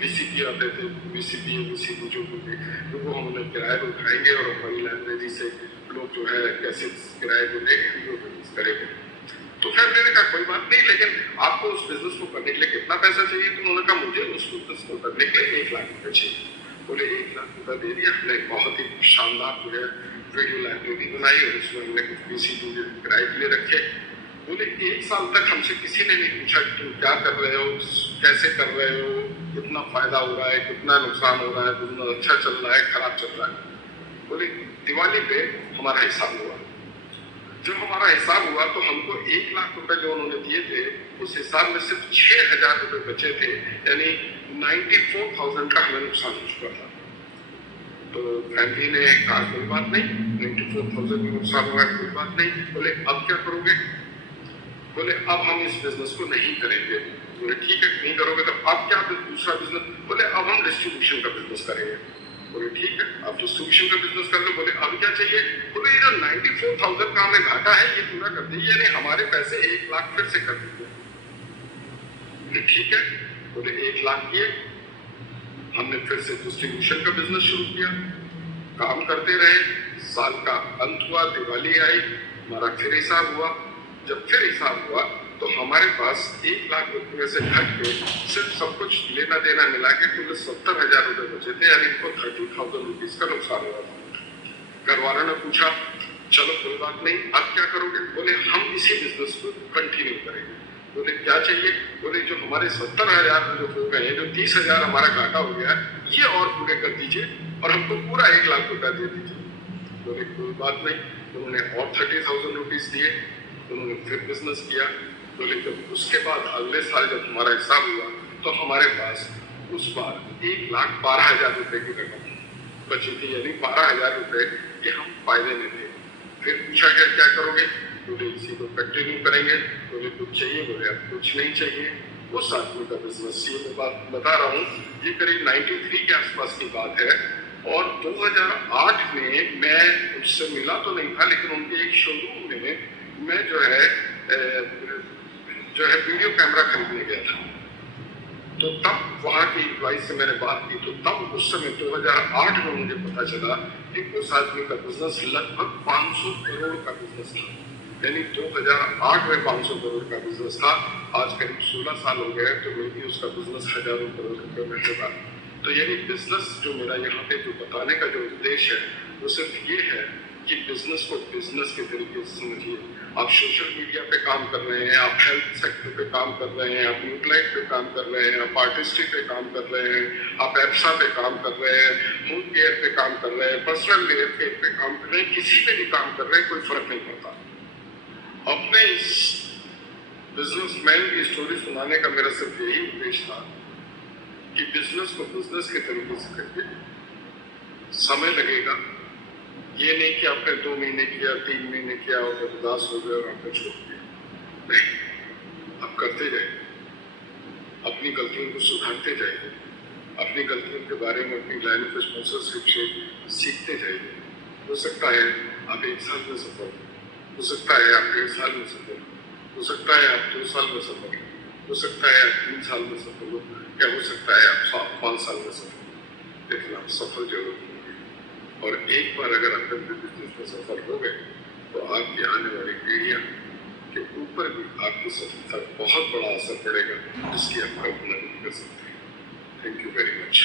वीसीपी आते थे, वीसीडी जो भी वो हम उन्हें किराए पे उठाएंगे और हमारी लाइब्रेरी से लोग जो है कैसे किराए पे लेके वीडियो रिलीज करेंगे। तो फिर मैंने कहा कोई बात नहीं, लेकिन आपको उस बिजनेस को करने के लिए कितना पैसा चाहिए? तो उन्होंने कहा मुझे उस बिजनेस को करने के लिए 1 लाख रुपए चाहिए। बोले 1 लाख रुपए दे दिया। हमने बहुत ही शानदार जो है वीडियो लाइब्रेरी बनाई और उसमें हमने कुछ वीसीडी किराए के लिए रखे। बोले 1 साल तक हमसे किसी ने नहीं पूछा कि तुम क्या कर रहे हो, कैसे कर रहे हो, कितना फायदा हो रहा है, कितना नुकसान हो रहा है, बिजनेस अच्छा चल रहा है, खराब चल रहा है। बोले दिवाली पे हमारा हिसाब हुआ। जब हमारा हिसाब हुआ तो हमको 1 लाख रुपए जो उन्होंने दिए थे, उस हिसाब में सिर्फ 6,000 रुपए बचे थे, यानी 94,000 का हमें नुकसान हो चुका था। तो फैमिली ने कहा कोई बात नहीं, 94,000 का नुकसान हुआ है, कोई बात नहीं। बोले अब क्या करोगे? बोले अब हम इस बिजनेस को नहीं करेंगे। बोले ठीक है, नहीं करोगे तो अब क्या दूसरा बिजनेस? बोले अब हम डिस्ट्रीब्यूशन का बिजनेस करेंगे। बोले ठीक है, आप डिस्ट्रीब्यूशन का बिजनेस कर लो। बोले अब क्या चाहिए? बोले ये जो 94,000 का हमें घाटा है ये पूरा कर दीजिए, यानी हमारे पैसे 1 लाख फिर से कर दीजिए। बोले ठीक है। बोले 1 लाख किए। हमने फिर से डिस्ट्रीब्यूशन का बिजनेस शुरू किया, काम करते रहे। साल का अंत हुआ, दिवाली आई, हमारा फिर हिसाब हुआ। जब फिर हिसाब हुआ तो हमारे पास 1 लाख रुपए से घट के सिर्फ सब कुछ लेना देना मिला के कुल 70,000 रुपए बचे थे, यानी इनको 30,000 रुपीज का नुकसान हुआ था। घर वालों ने पूछा चलो कोई बात नहीं, अब क्या करोगे? बोले हम इसी बिजनेस को कंटिन्यू करेंगे। बोले क्या चाहिए? बोले जो हमारे 70,000 जो हो गए हैं, जो 30,000 हमारा घाटा हो गया, ये और पूरे कर दीजिए और हमको पूरा 1 लाख रुपया दे दीजिए। बोले कोई बात नहीं। उन्होंने और 30,000 रुपीज दिए। उन्होंने फिर बिजनेस किया। बोले जब उसके बाद अगले साल जब हमारा हिसाब हुआ तो हमारे पास उस बार 1,12,000 रुपए की रकम बची थी, यानी 12,000 रुपए के हम फायदे में थे। फिर पूछा गया क्या करोगे? बोले इसी को कंटिन्यू करेंगे। बोले कुछ चाहिए? बोले अब कुछ नहीं चाहिए। उस आदमी का बिजनेस, ये मैं बात बता रहा हूँ, ये करीब 93 के आसपास की बात है। और 2008 में मैं उससे मिला तो नहीं था, लेकिन उनके एक शोरूम में मैं जो है वीडियो कैमरा खरीदने गया था। तो तब वहाँ की एम्प्लॉय से मैंने बात की, तो तब उस समय 2008 में मुझे पता चला कि उस आदमी का बिजनेस लगभग 500 करोड़ का बिजनेस था। यानी 2008 में 500 करोड़ का बिजनेस था। आज करीब 16 साल हो गए, तो मे भी उसका बिजनेस हजारों करोड़ रुपए में होगा। तो यानी बिजनेस जो मेरा यहाँ पे जो बताने का जो उद्देश्य है वो सिर्फ ये है कि बिजनेस को बिजनेस के तरीके से समझिए। आप सोशल मीडिया पे काम कर रहे हैं, आप हेल्थ सेक्टर पे काम कर रहे हैं, आप न्यूक्लाइट पे काम कर रहे हैं, आप आर्टिस्ट्री पे काम कर रहे हैं, आप एप्सा पे काम कर रहे हैं, होम केयर पे काम कर रहे हैं, पर्सनल केयर पे काम कर रहे हैं, किसी पे भी काम कर रहे हैं, कोई फर्क नहीं पड़ता। अपने इस बिजनेसमैन की स्टोरी सुनाने का मेरा सिर्फ यही उद्देश्य था कि बिजनेस को बिजनेस के तरीके से करके समय लगेगा। ये नहीं कि आपने 2 महीने किया, 3 महीने किया और उदास हो गए और आपने छोड़ दिया। नहीं, आप करते जाइए, अपनी गलतियों को सुधारते जाइए, अपनी गलतियों के बारे में अपनी लाइन ऑफ स्पॉन्सरशिप से सीखते जाइए। हो सकता है आप 1 साल में सफल हो सकता है आप 1.5 साल में सफल हो सकता है आप 2 साल में सफल हो सकता है आप 3 साल में सफल हो या हो सकता है आप 5 साल में सफल हो, लेकिन आप सफल जरूर होंगे। और एक बार अगर आप अपने बिजनेस में सफल हो गए तो आपकी आने वाली पीढ़ियां के ऊपर भी आपकी सफलता का बहुत बड़ा असर पड़ेगा, जिसकी आप कल्पना नहीं कर सकते। Thank you very much.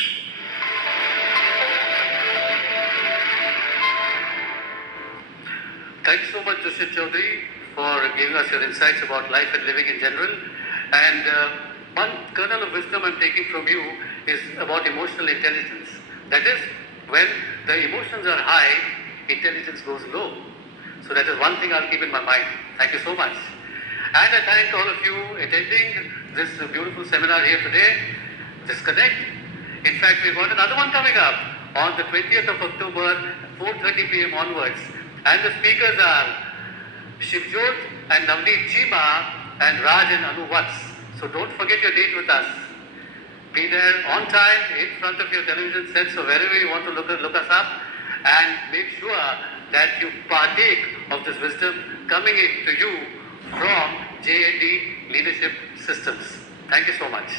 Thanks so much, Dushit Chaudhary, for giving us your insights about life and living in general. And one kernel of wisdom I'm taking from you is about emotional intelligence. That is, when the emotions are high, intelligence goes low. So that is one thing I'll keep in my mind. Thank you so much. And I thank all of you attending this beautiful seminar here today, this Connect. In fact, we've got another one coming up on the 20th of October, 4:30 p.m. onwards. And the speakers are Shivjot and Navneet Chima and Raj and Anu Vats. So don't forget your date with us. Be there on time in front of your television sets or wherever you want to look us up, and make sure that you partake of this wisdom coming in to you from JND Leadership Systems. Thank you so much.